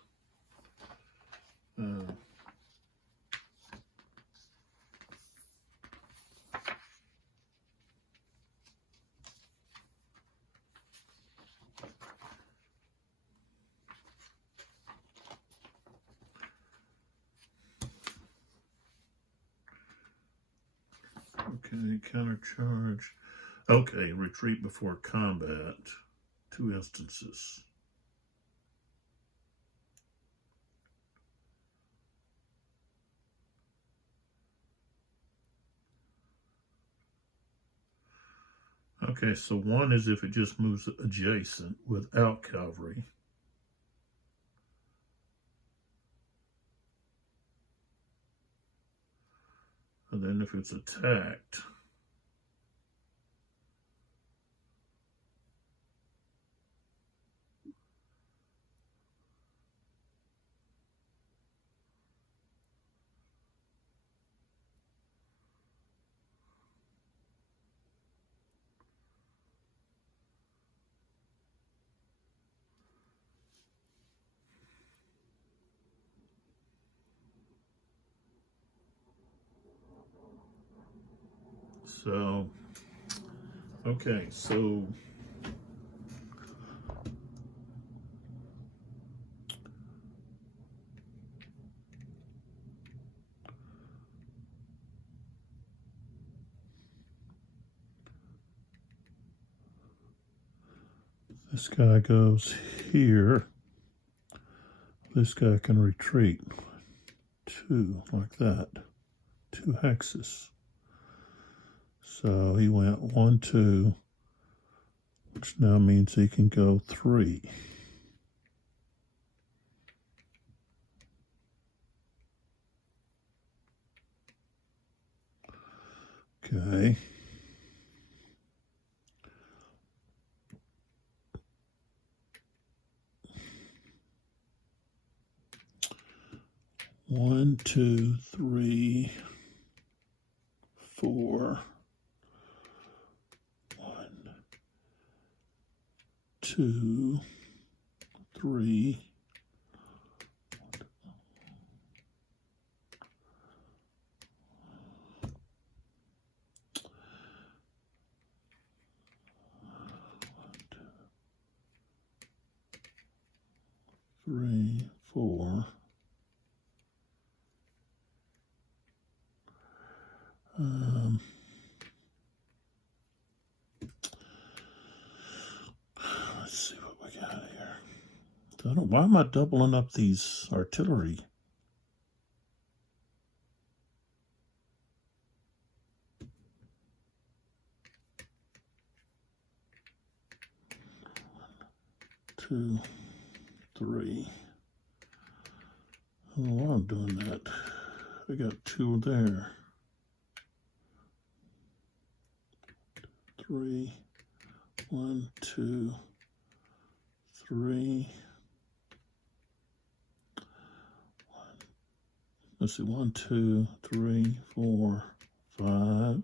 Okay, countercharge. Okay, retreat before combat. 2 instances. Okay, so 1 is if it just moves adjacent without cavalry. And then if it's attacked, so, okay, so this guy goes here. This guy can retreat 2 like that, 2 hexes. So he went 1, 2, which now means he can go 3. Okay. One, 2, 3, 4. 1, 2, 3. 3, 4. Let's see what we got here. I don't, why am I doubling up these artillery? Two, 3. I don't know why I'm doing that. I got 2 there. 3, 1, 2, 3. Let's see, 1, 2, 3, 4, 5. 1,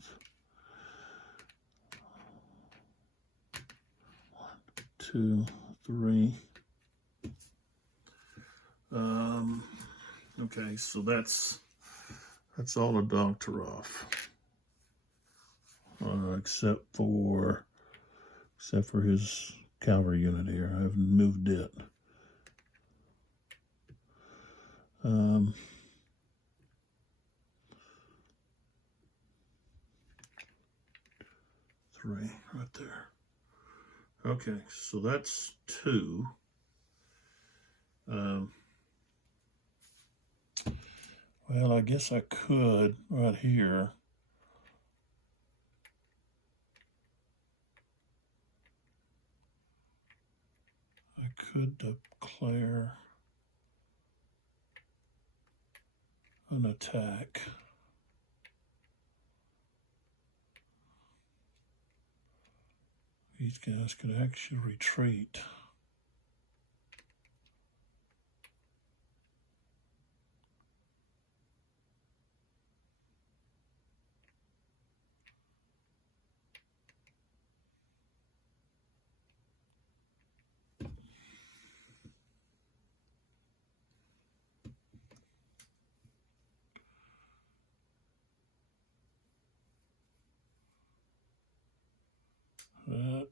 2, 3. Okay, so that's all of Doktorov, except for his cavalry unit here. I haven't moved it. 3 right there. Okay, so that's 2. Well, I guess I could right here. I could declare an attack. These guys could actually retreat. That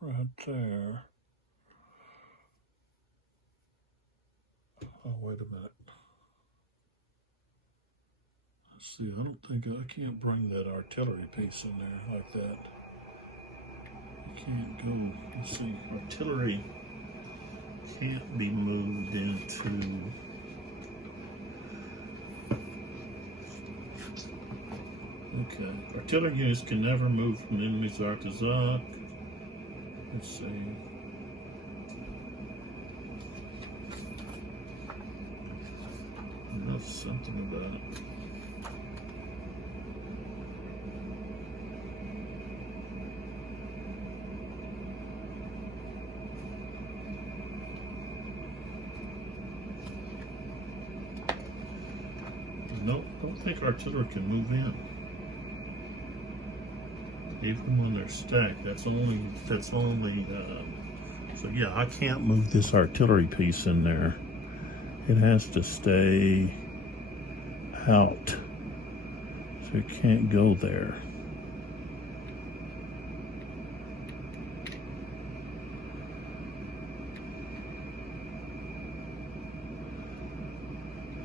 right there. Oh, wait a minute. Let's see, I don't think I can't bring that artillery piece in there like that. I can't go. Let's see, artillery can't be moved into. Okay, artillery units can never move from enemy's artizak. Let's see. That's something about it. Nope, don't think artillery can move in. Even when they're stacked, that's only, so yeah, I can't move this artillery piece in there. It has to stay out. So it can't go there.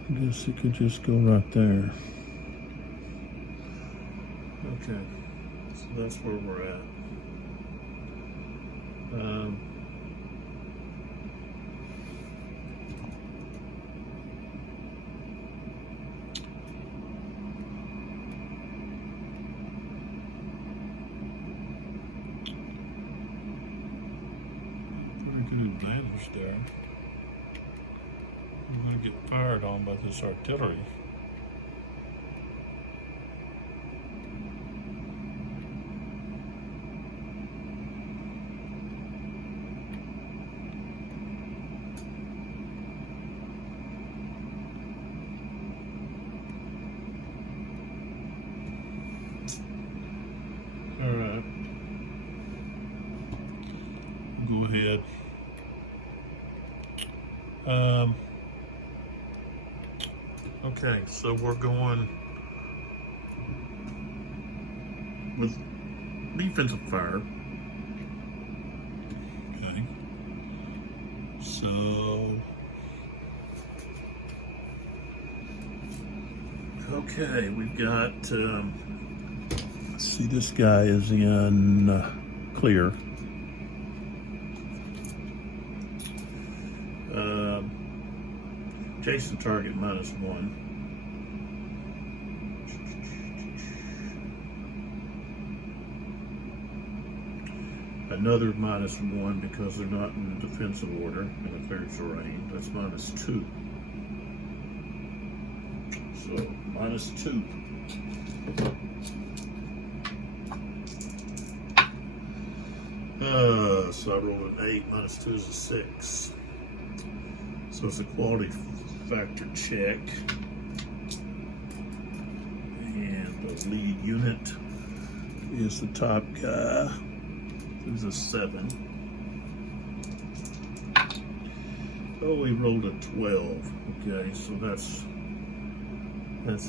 I guess it could just go right there. Okay. So that's where we're at. Pretty good advantage there. I'm going to get fired on by this artillery. Alright. Go ahead. Okay, so we're going with defensive fire. Okay. So, okay, we've got, let's see, this guy is in clear. Chase the target -1. Another -1 because they're not in defensive order in a clear terrain. That's -2. So -2. So I rolled an 8. -2 is a 6. So it's a quality factor check. And the lead unit is the top guy, who's a 7. Oh, we rolled a 12. Okay, so that's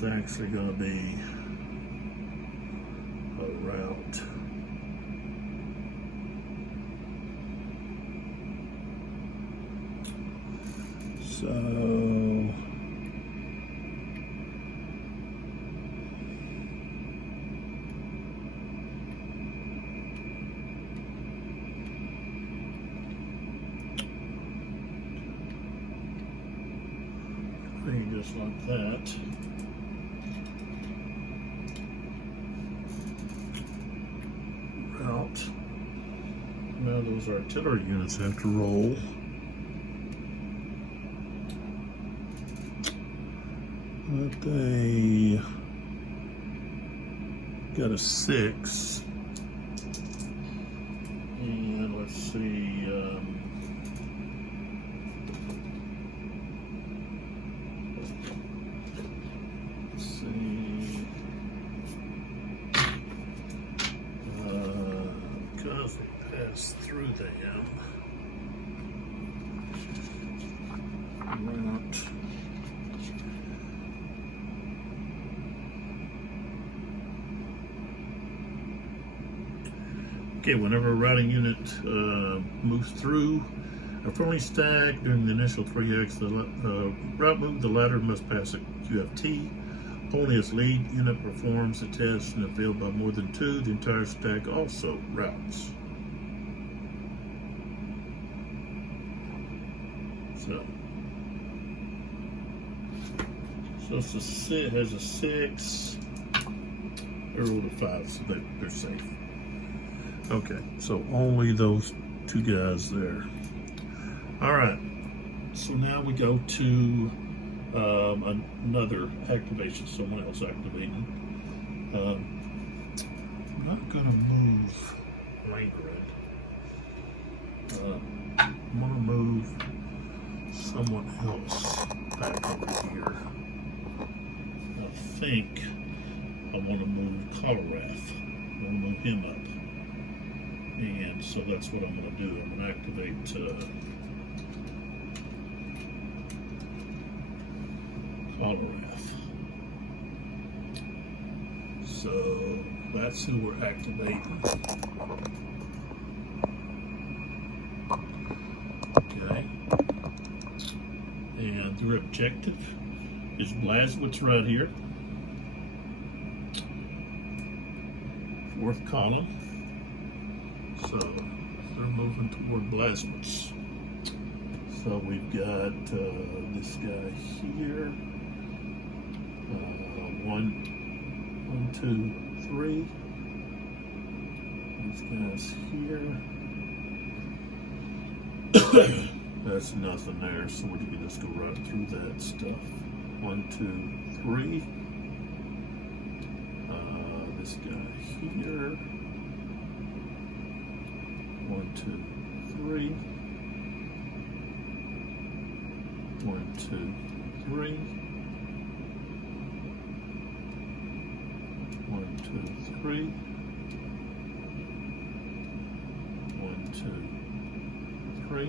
actually going to be a rout. So just like that. Route. Now those artillery units have to roll. they got a 6. And let's see, because we passed through them. Okay, whenever a routing unit moves through a friendly stack during the initial 3x, the route move, the latter must pass a QFT. Only as lead unit performs the test and if failed by more than 2, the entire stack also routes. So it's it has a 6, they're rolled a 5, so they're safe. Okay, so only those 2 guys there. All right, so now we go to another activation, someone else activating. I'm not gonna move lane grid. I'm gonna move someone else back over here. I think I want to move Coloraph. I'm gonna move him up. And so that's what I'm going to do. I'm going to activate Coloraph. So that's who we're activating. Okay. And their objective is Blazwitz right here. 4th column. So they're moving toward Blazwitz. So we've got this guy here. 1, 2, 3. These guys here. That's nothing there, so we can just go right through that stuff. 1, 2, 3. This guy here. 1, 2, 3. 1, 2, 3. 1, 2, 3. 1, 2, 3.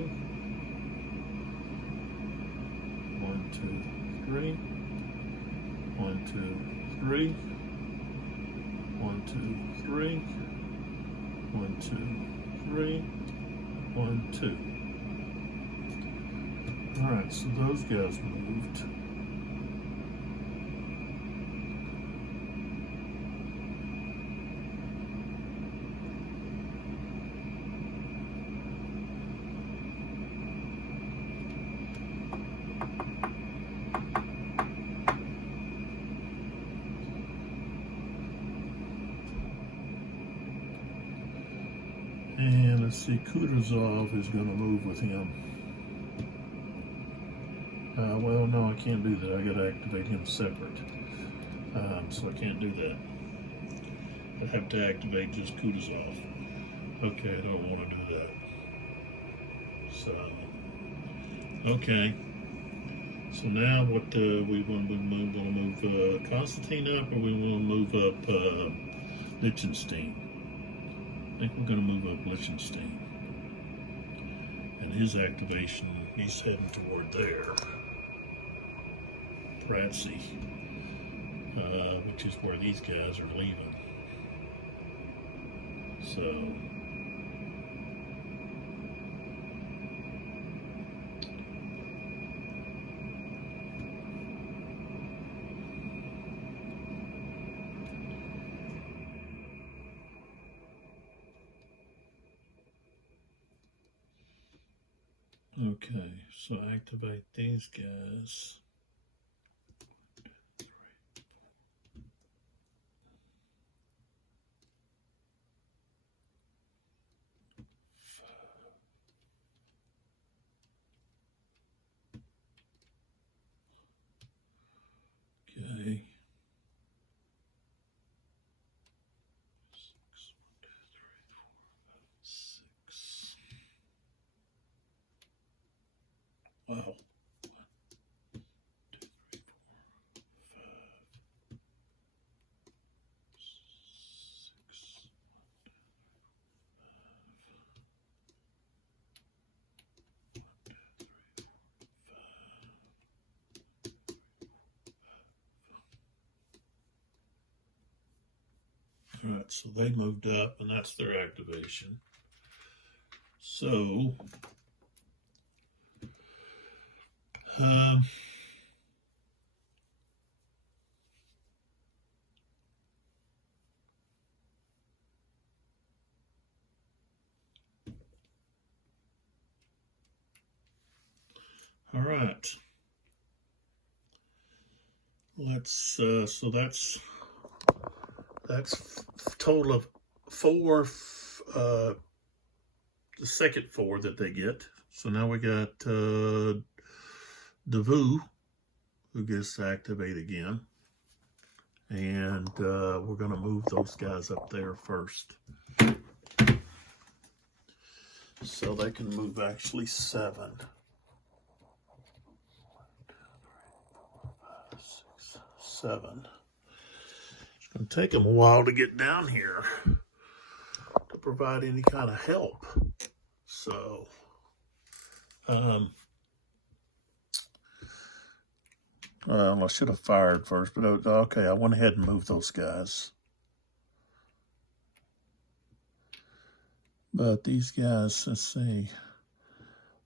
1, 2, 3. 1, 2, 3. 1, 2, 3. 1, 2, 3, 1, 2. All right, so those guys moved. And let's see, Kutuzov is going to move with him. Well, no, I can't do that. I got to activate him separate. So I can't do that. I'd have to activate just Kutuzov. Okay, I don't want to do that. So, okay. So now what we want to move? Want to move Constantine up, or we want to move up Liechtenstein? I think we're going to move up Liechtenstein. And his activation, he's heading toward there. Pratsy, which is where these guys are leaving. So, okay, so activate these guys. Okay. All right, so they moved up, and that's their activation. So, all right. Let's so that's total of 4. The second 4 that they get. So now we got Devu, who gets to activate again, and we're going to move those guys up there first, so they can move actually 7. 6, 7. It's going to take them a while to get down here to provide any kind of help. So, well, I should have fired first, but okay, I went ahead and moved those guys. But these guys, let's see,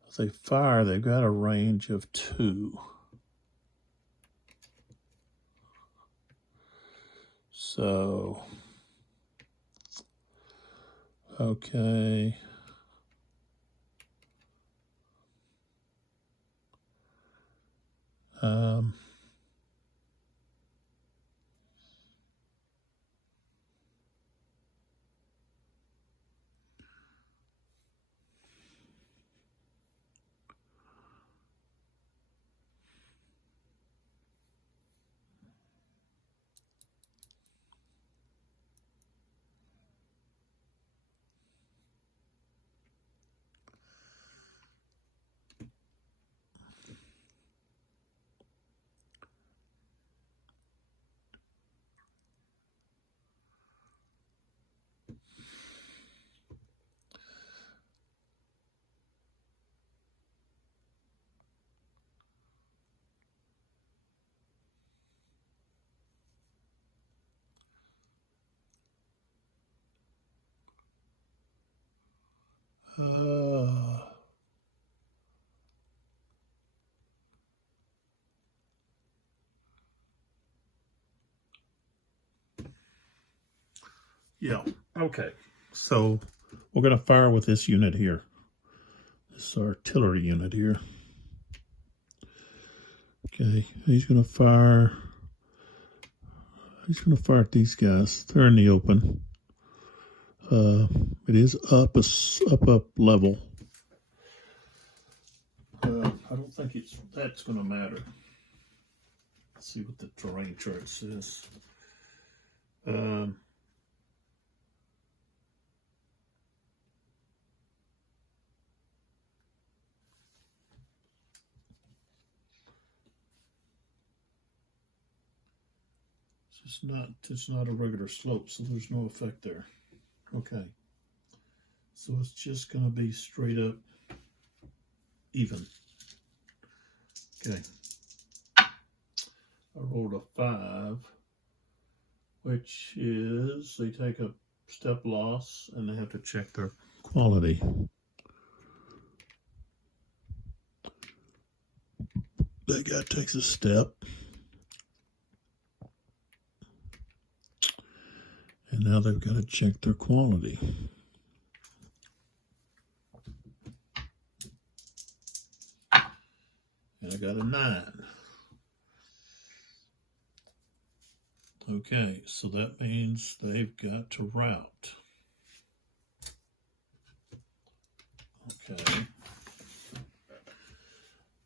if they fire, they've got a range of 2. So, okay. Yeah, okay. So we're going to fire with this unit here, this artillery unit here. Okay, he's going to fire at these guys. They're in the open. It is up level. I don't think that's going to matter. Let's see what the terrain chart says. It's not a regular slope, so there's no effect there. Okay. So it's just going to be straight up even. Okay. I rolled a 5, which is they take a step loss and they have to check their quality. That guy takes a step. And now they've got to check their quality. And I got a 9. Okay, so that means they've got to route. Okay.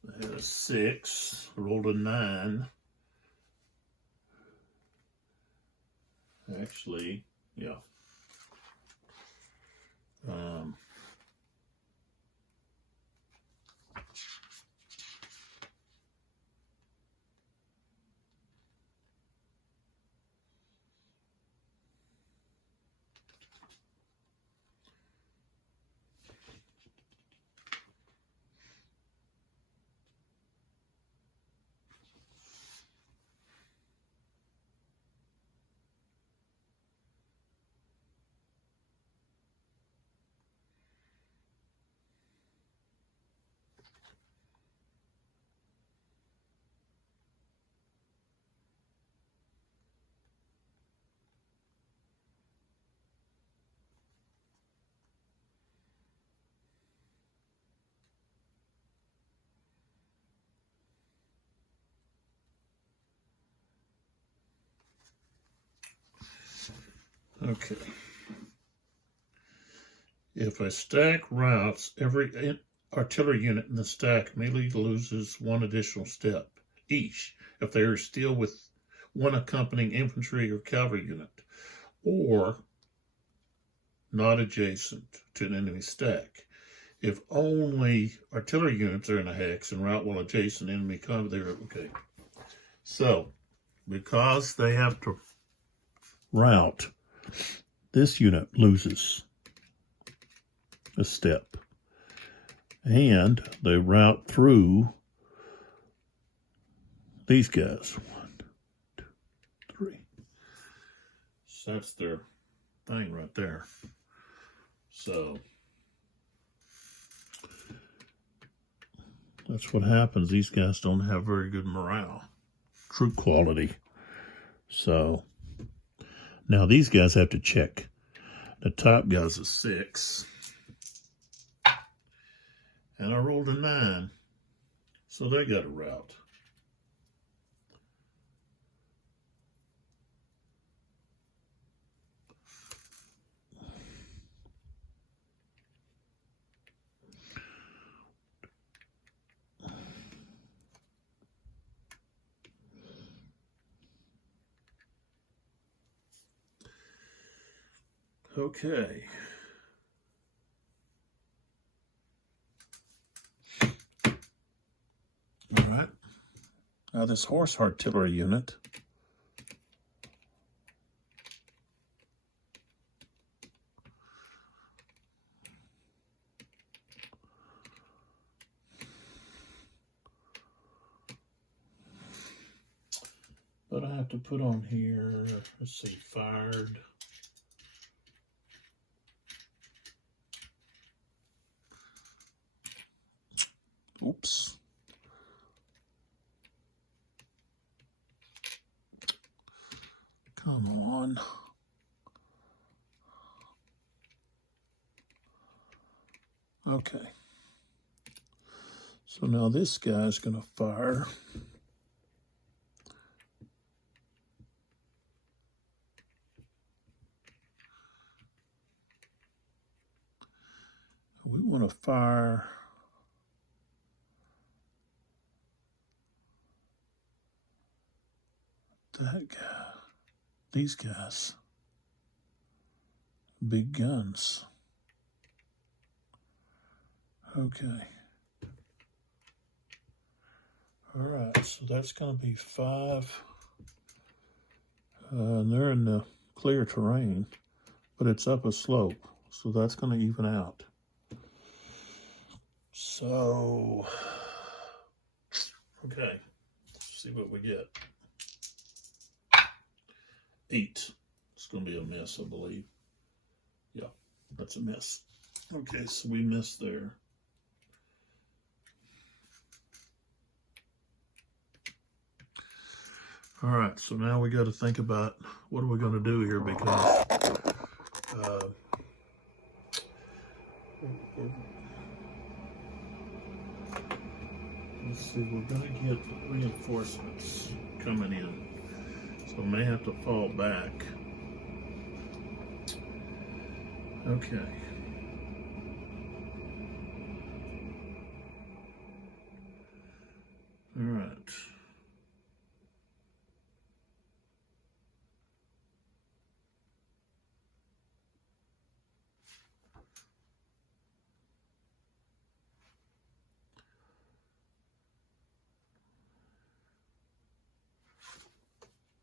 I had a 6, rolled a 9. Actually, yeah. Okay. If a stack routes, every artillery unit in the stack immediately loses one additional step each if they are still with one accompanying infantry or cavalry unit, or not adjacent to an enemy stack. If only artillery units are in a hex and route while adjacent enemy combat, okay. So, because they have to route, this unit loses a step. And they route through these guys. 1, 2, 3. So that's their thing right there. So that's what happens. These guys don't have very good morale, troop quality. So now these guys have to check. The top guy's a 6. And I rolled a 9. So they got a route. Okay. All right. Now this horse artillery unit but I have to put on here, let's see, fired. Oops. Come on. Okay. So now this guy's going to fire. We want to fire that guy. These guys. Big guns. Okay. All right, so that's going to be 5. And they're in the clear terrain, but it's up a slope, so that's going to even out. So, okay, let's see what we get. 8. It's going to be a miss, I believe. Yeah, that's a miss. Okay, so we missed there. All right, so now we got to think about what are we going to do here, because let's see, we're going to get reinforcements coming in, so we may have to fall back. Okay. All right.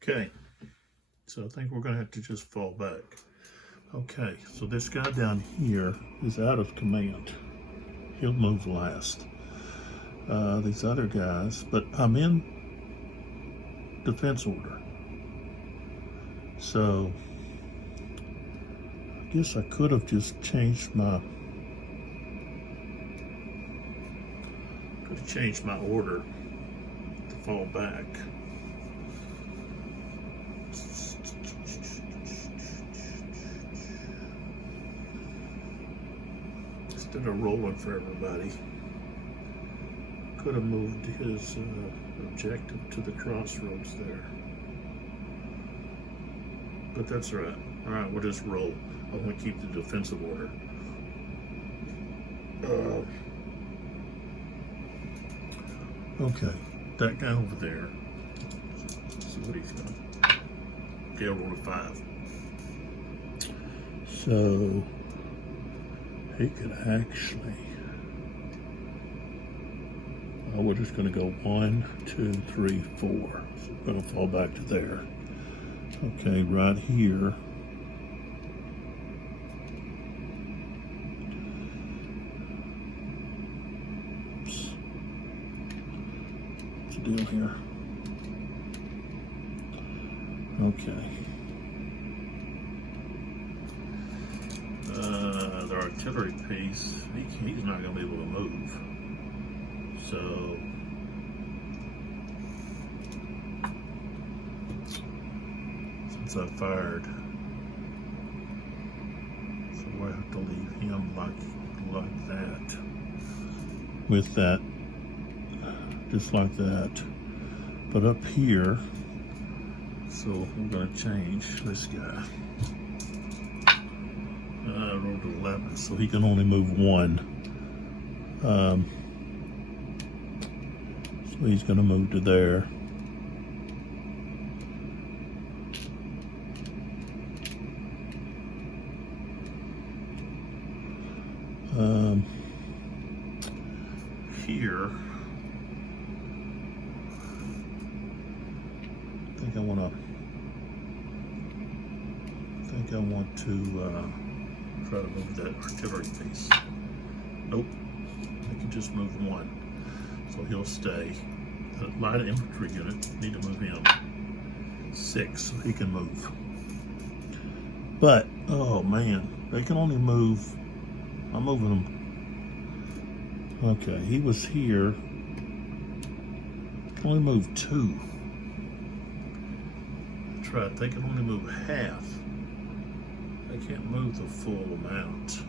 Okay, so I think we're going to have to just fall back. Okay, so this guy down here is out of command. He'll move last. These other guys, but I'm in defense order. So I guess I could have just changed my order to fall back. Instead of rolling for everybody, could have moved his objective to the crossroads there. But that's all right. All right, we'll just roll. I want to keep the defensive order. Okay, that guy over there. Let's see what he's got. Okay, I'll roll a 5. So he could actually. We're just going to go 1, 2, 3, 4. So we're going to fall back to there. Okay, right here. Oops. What's the deal here? Okay. The artillery piece, he's not going to be able to move. So, since I fired, so I have to leave him like that, with that, just like that. But up here, so we're going to change this guy. I rolled 11, so he can only move 1. So he's going to move to there. Here, I think I want to try to move that artillery piece. Nope, I can just move 1, so he'll stay. The light infantry unit need to move him 6, so he can move. But oh man, they can only move. I'm moving them. Okay, he was here. Can only move 2. That's right. They can only move half. They can't move the full amount.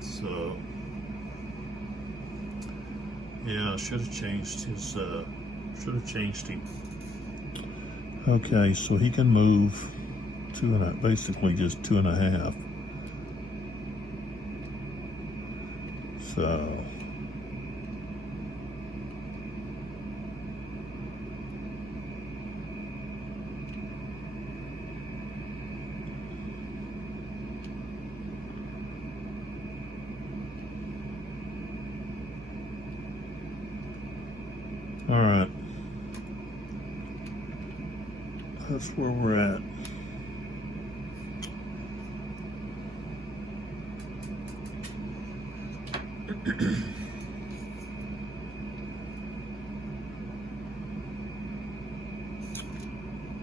So, yeah, I should have changed his. Should have changed him. Okay, so he can move 2.5, basically just 2.5. So. All right, that's where we're at.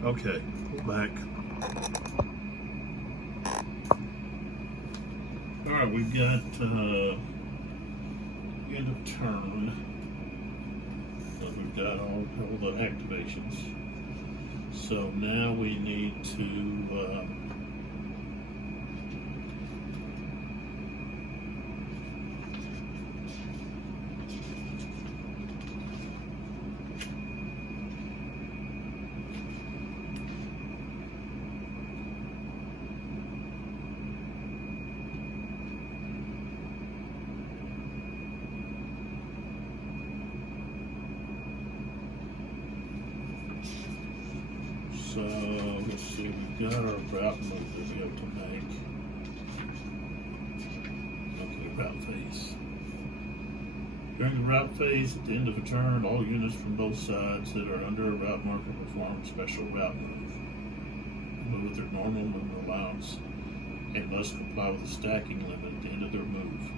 Okay, pull back. All right, we've got end of turn. So we've got all the activations. So now we need to so let's see, we've got our route move that we have to make. Okay, route phase. During the route phase, at the end of a turn, all units from both sides that are under a route marker perform a special route move. Move with their normal movement allowance and must comply with the stacking limit at the end of their move.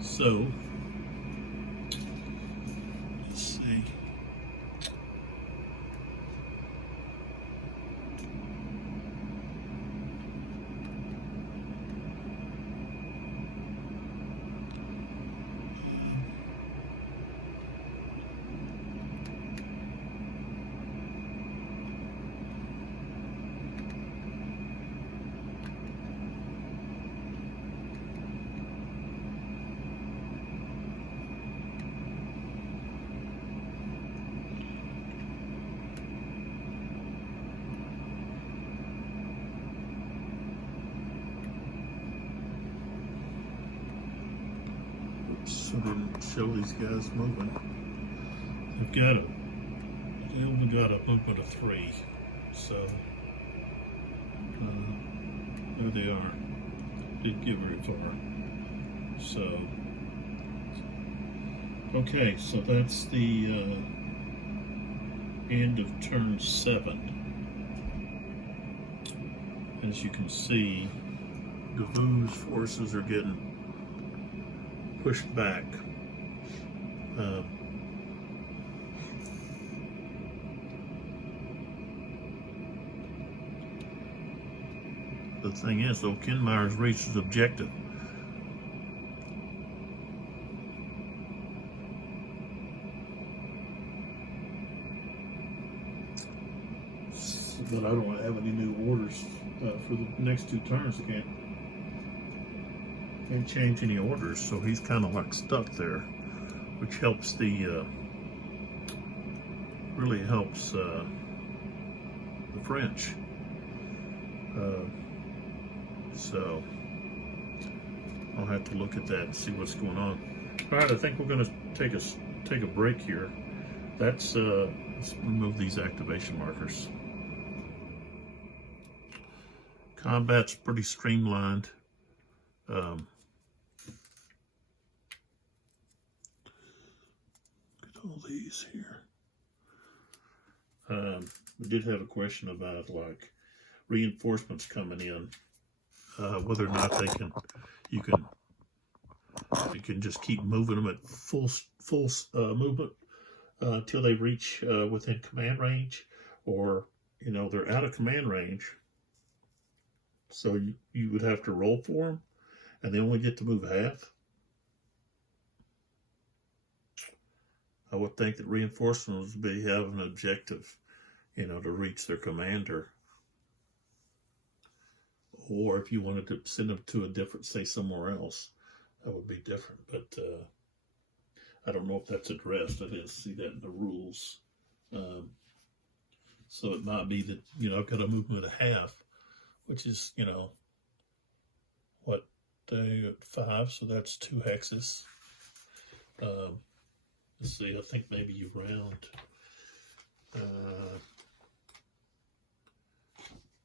So, let's see. So didn't show these guys moving. They only got a movement of 3. So there they are. Didn't get very far. So okay, so that's the end of turn 7. As you can see, Davout's forces are getting pushed back. The thing is, though, Kinmeyer's reached his objective. But I don't have any new orders for the next 2 turns. Can't change any orders, so he's kind of like stuck there, which helps the really helps the French. So I'll have to look at that and see what's going on. All right, I think we're going to take a break here. Let's remove these activation markers. Combat's pretty streamlined. Look at all these here. We did have a question about like reinforcements coming in, whether or not you can just keep moving them at full movement until they reach within command range, or they're out of command range. So you would have to roll for them, and they only get to move half. I would think that reinforcements would be have an objective, to reach their commander. Or if you wanted to send them to a different, say somewhere else, that would be different. But I don't know if that's addressed. I didn't see that in the rules. So it might be that, I've got a movement of half, which is, what, they got 5, so that's 2 hexes. Let's see, I think maybe you round.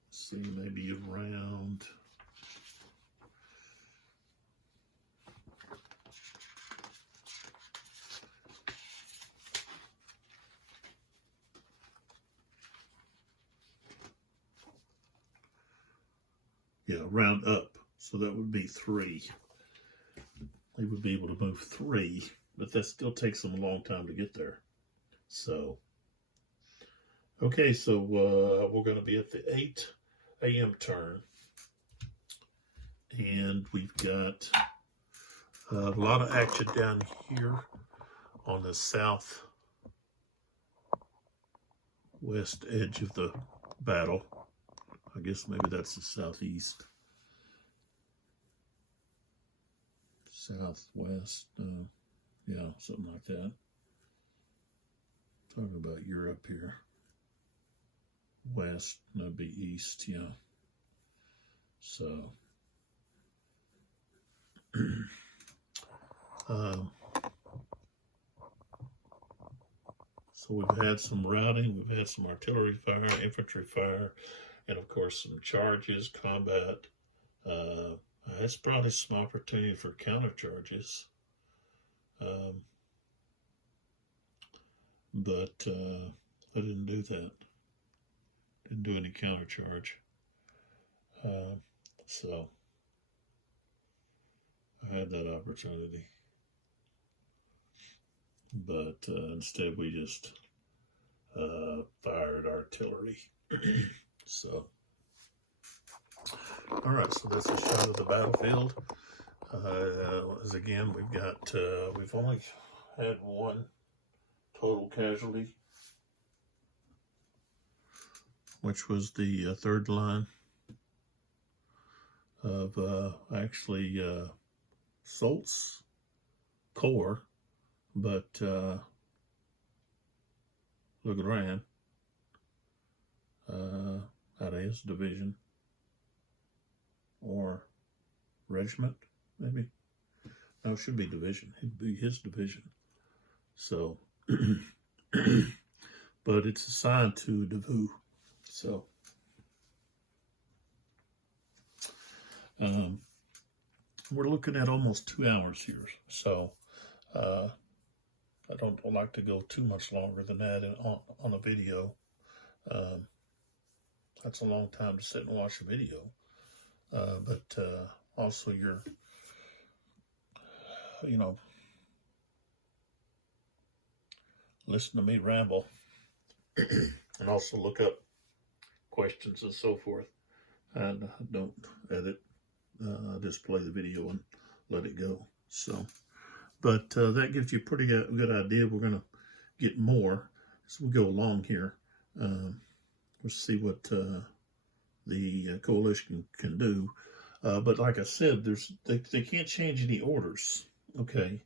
See, maybe you round. Yeah, round up. So that would be 3. They would be able to move 3, but that still takes them a long time to get there. So, okay, so we're going to be at the 8 a.m. turn. And we've got a lot of action down here on the southwest edge of the battle. I guess maybe that's the southeast. Southwest, yeah, something like that. Talking about Europe here. West, that'd be east, yeah. So, so we've had some routing, we've had some artillery fire, infantry fire, and of course some charges, combat. That's probably some opportunity for counter charges. But I didn't do that. Didn't do any counter charge. So I had that opportunity. But instead we just fired artillery. So, all right, so that's a shot of the battlefield. As again, we've only had 1 total casualty, which was the 3rd line of actually Solt's Corps, but Legrand out of his division or regiment, maybe. No, it should be division. It'd be his division. So, but it's assigned to Devu. So, we're looking at almost 2 hours here. So, I don't like to go too much longer than that on a video. That's a long time to sit and watch a video. But also you're, listen to me ramble and also look up questions and so forth. And don't edit, just play the video and let it go. So, but that gives you a pretty good idea. We're going to get more as we go along here. We'll see what the coalition can do. But like I said, they can't change any orders. Okay,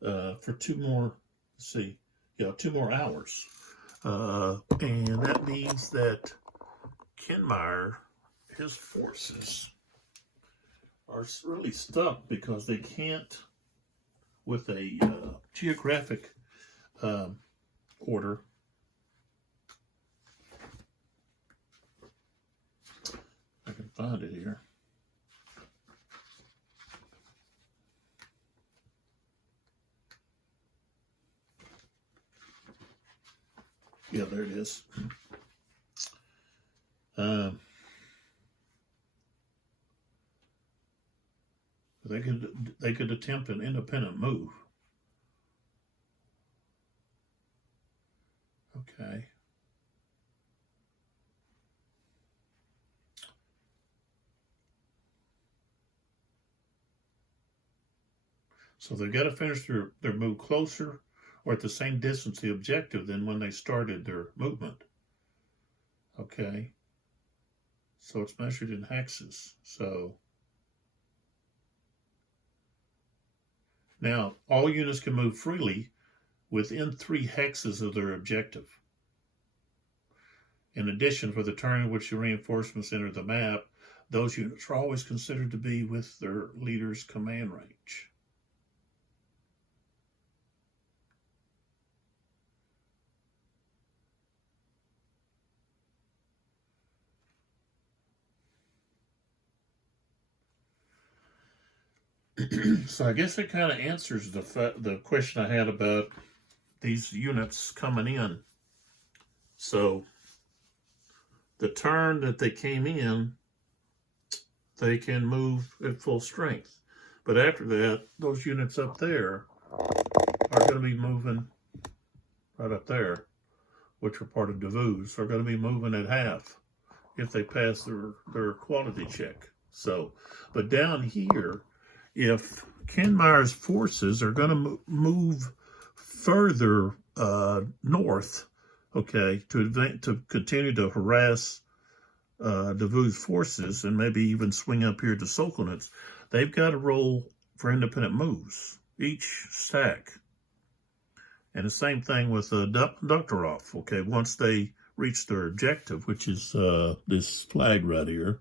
for 2 more. Let's see, 2 more hours, and that means that Kenmire, his forces, are really stuck because they can't, with a geographic order. I can find it here. Yeah, there it is. They could attempt an independent move. Okay. So they've got to finish their move closer or at the same distance the objective than when they started their movement. Okay. So it's measured in hexes. So now all units can move freely within 3 hexes of their objective. In addition, for the turn in which the reinforcements enter the map, those units are always considered to be with their leader's command range. So I guess it kind of answers the question I had about these units coming in. So the turn that they came in, they can move at full strength. But after that, those units up there are going to be moving right up there, which are part of Devu's, are going to be moving at half if they pass their quality check. So, but down here, if Kenmire's forces are going to move further north, okay, to continue to harass Devu's forces and maybe even swing up here to Sokolnitz, they've got to roll for independent moves, each stack. And the same thing with Doktorov, okay, once they reach their objective, which is this flag right here.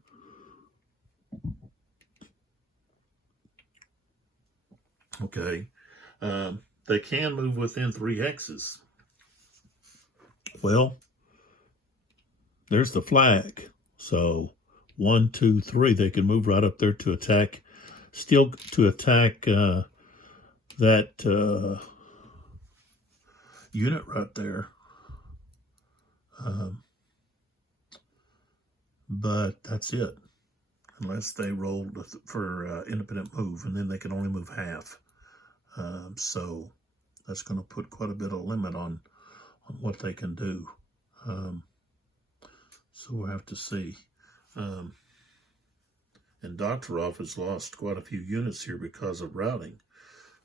Okay, they can move within 3 hexes. Well, there's the flag. So 1, 2, 3, they can move right up there to attack, still to attack that unit right there. But that's it, unless they roll for independent move, and then they can only move half. So that's going to put quite a bit of limit on what they can do. So we'll have to see. And Doktorov has lost quite a few units here because of routing.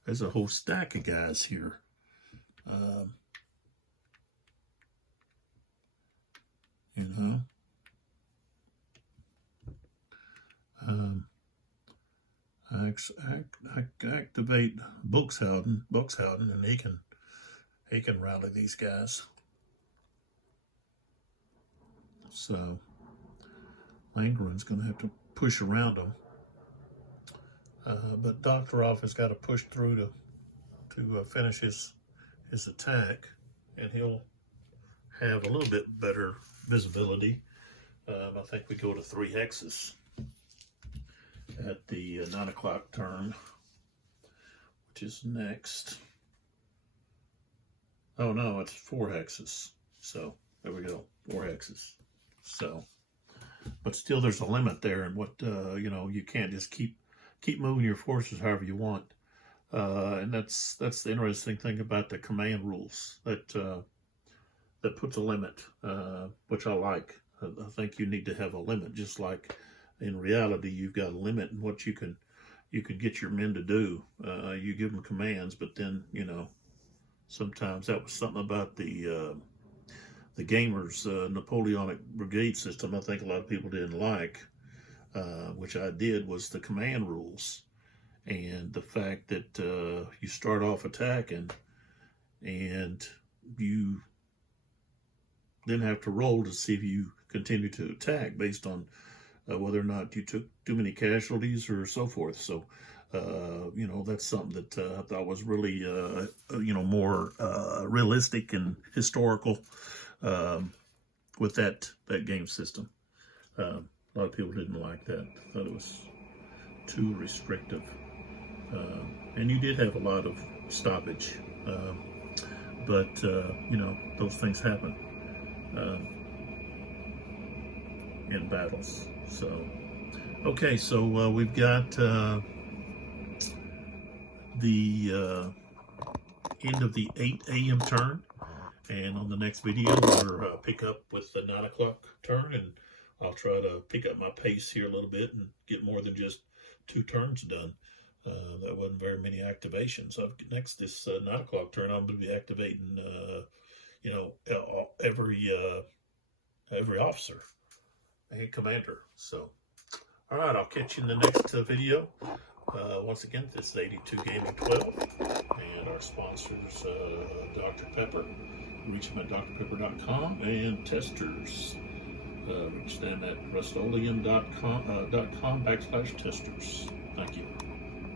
There's a whole stack of guys here. Activate Buxhausen, and he can rally these guys. So Langren's going to have to push around them. but Doktorov has got to push through to finish his attack, and he'll have a little bit better visibility. I think we go to 3 hexes at the 9 o'clock turn, which is next. Oh no, it's 4 hexes. So there we go, 4 hexes. So, but still, there's a limit there, and what you know, you can't just keep moving your forces however you want. And that's the interesting thing about the command rules, that puts a limit, which I like. I think you need to have a limit, just like in reality you've got a limit in what you can get your men to do. You give them commands, but then, you know, sometimes that was something about the gamers' Napoleonic brigade system I think a lot of people didn't like, which I did, was the command rules. And the fact that you start off attacking and you then have to roll to see if you continue to attack based on whether or not you took too many casualties or so forth. So, you know, that's something that I thought was really, you know, more realistic and historical with that game system. A lot of people didn't like that. Thought it was too restrictive. And you did have a lot of stoppage, but you know, those things happen in battles. So, okay, so we've got the end of the 8 a.m. turn, and on the next video we'll pick up with the 9 o'clock turn, and I'll try to pick up my pace here a little bit and get more than just 2 turns done. That wasn't very many activations. Next, this 9 o'clock turn, I'm going to be activating, you know, every officer and commander. So, all right, I'll catch you in the next video. Once again, this is 82 Gaming 12, and our sponsors, Dr. Pepper. Reach them at drpepper.com, and testers. Reach them at rustolium.com /testers. Thank you.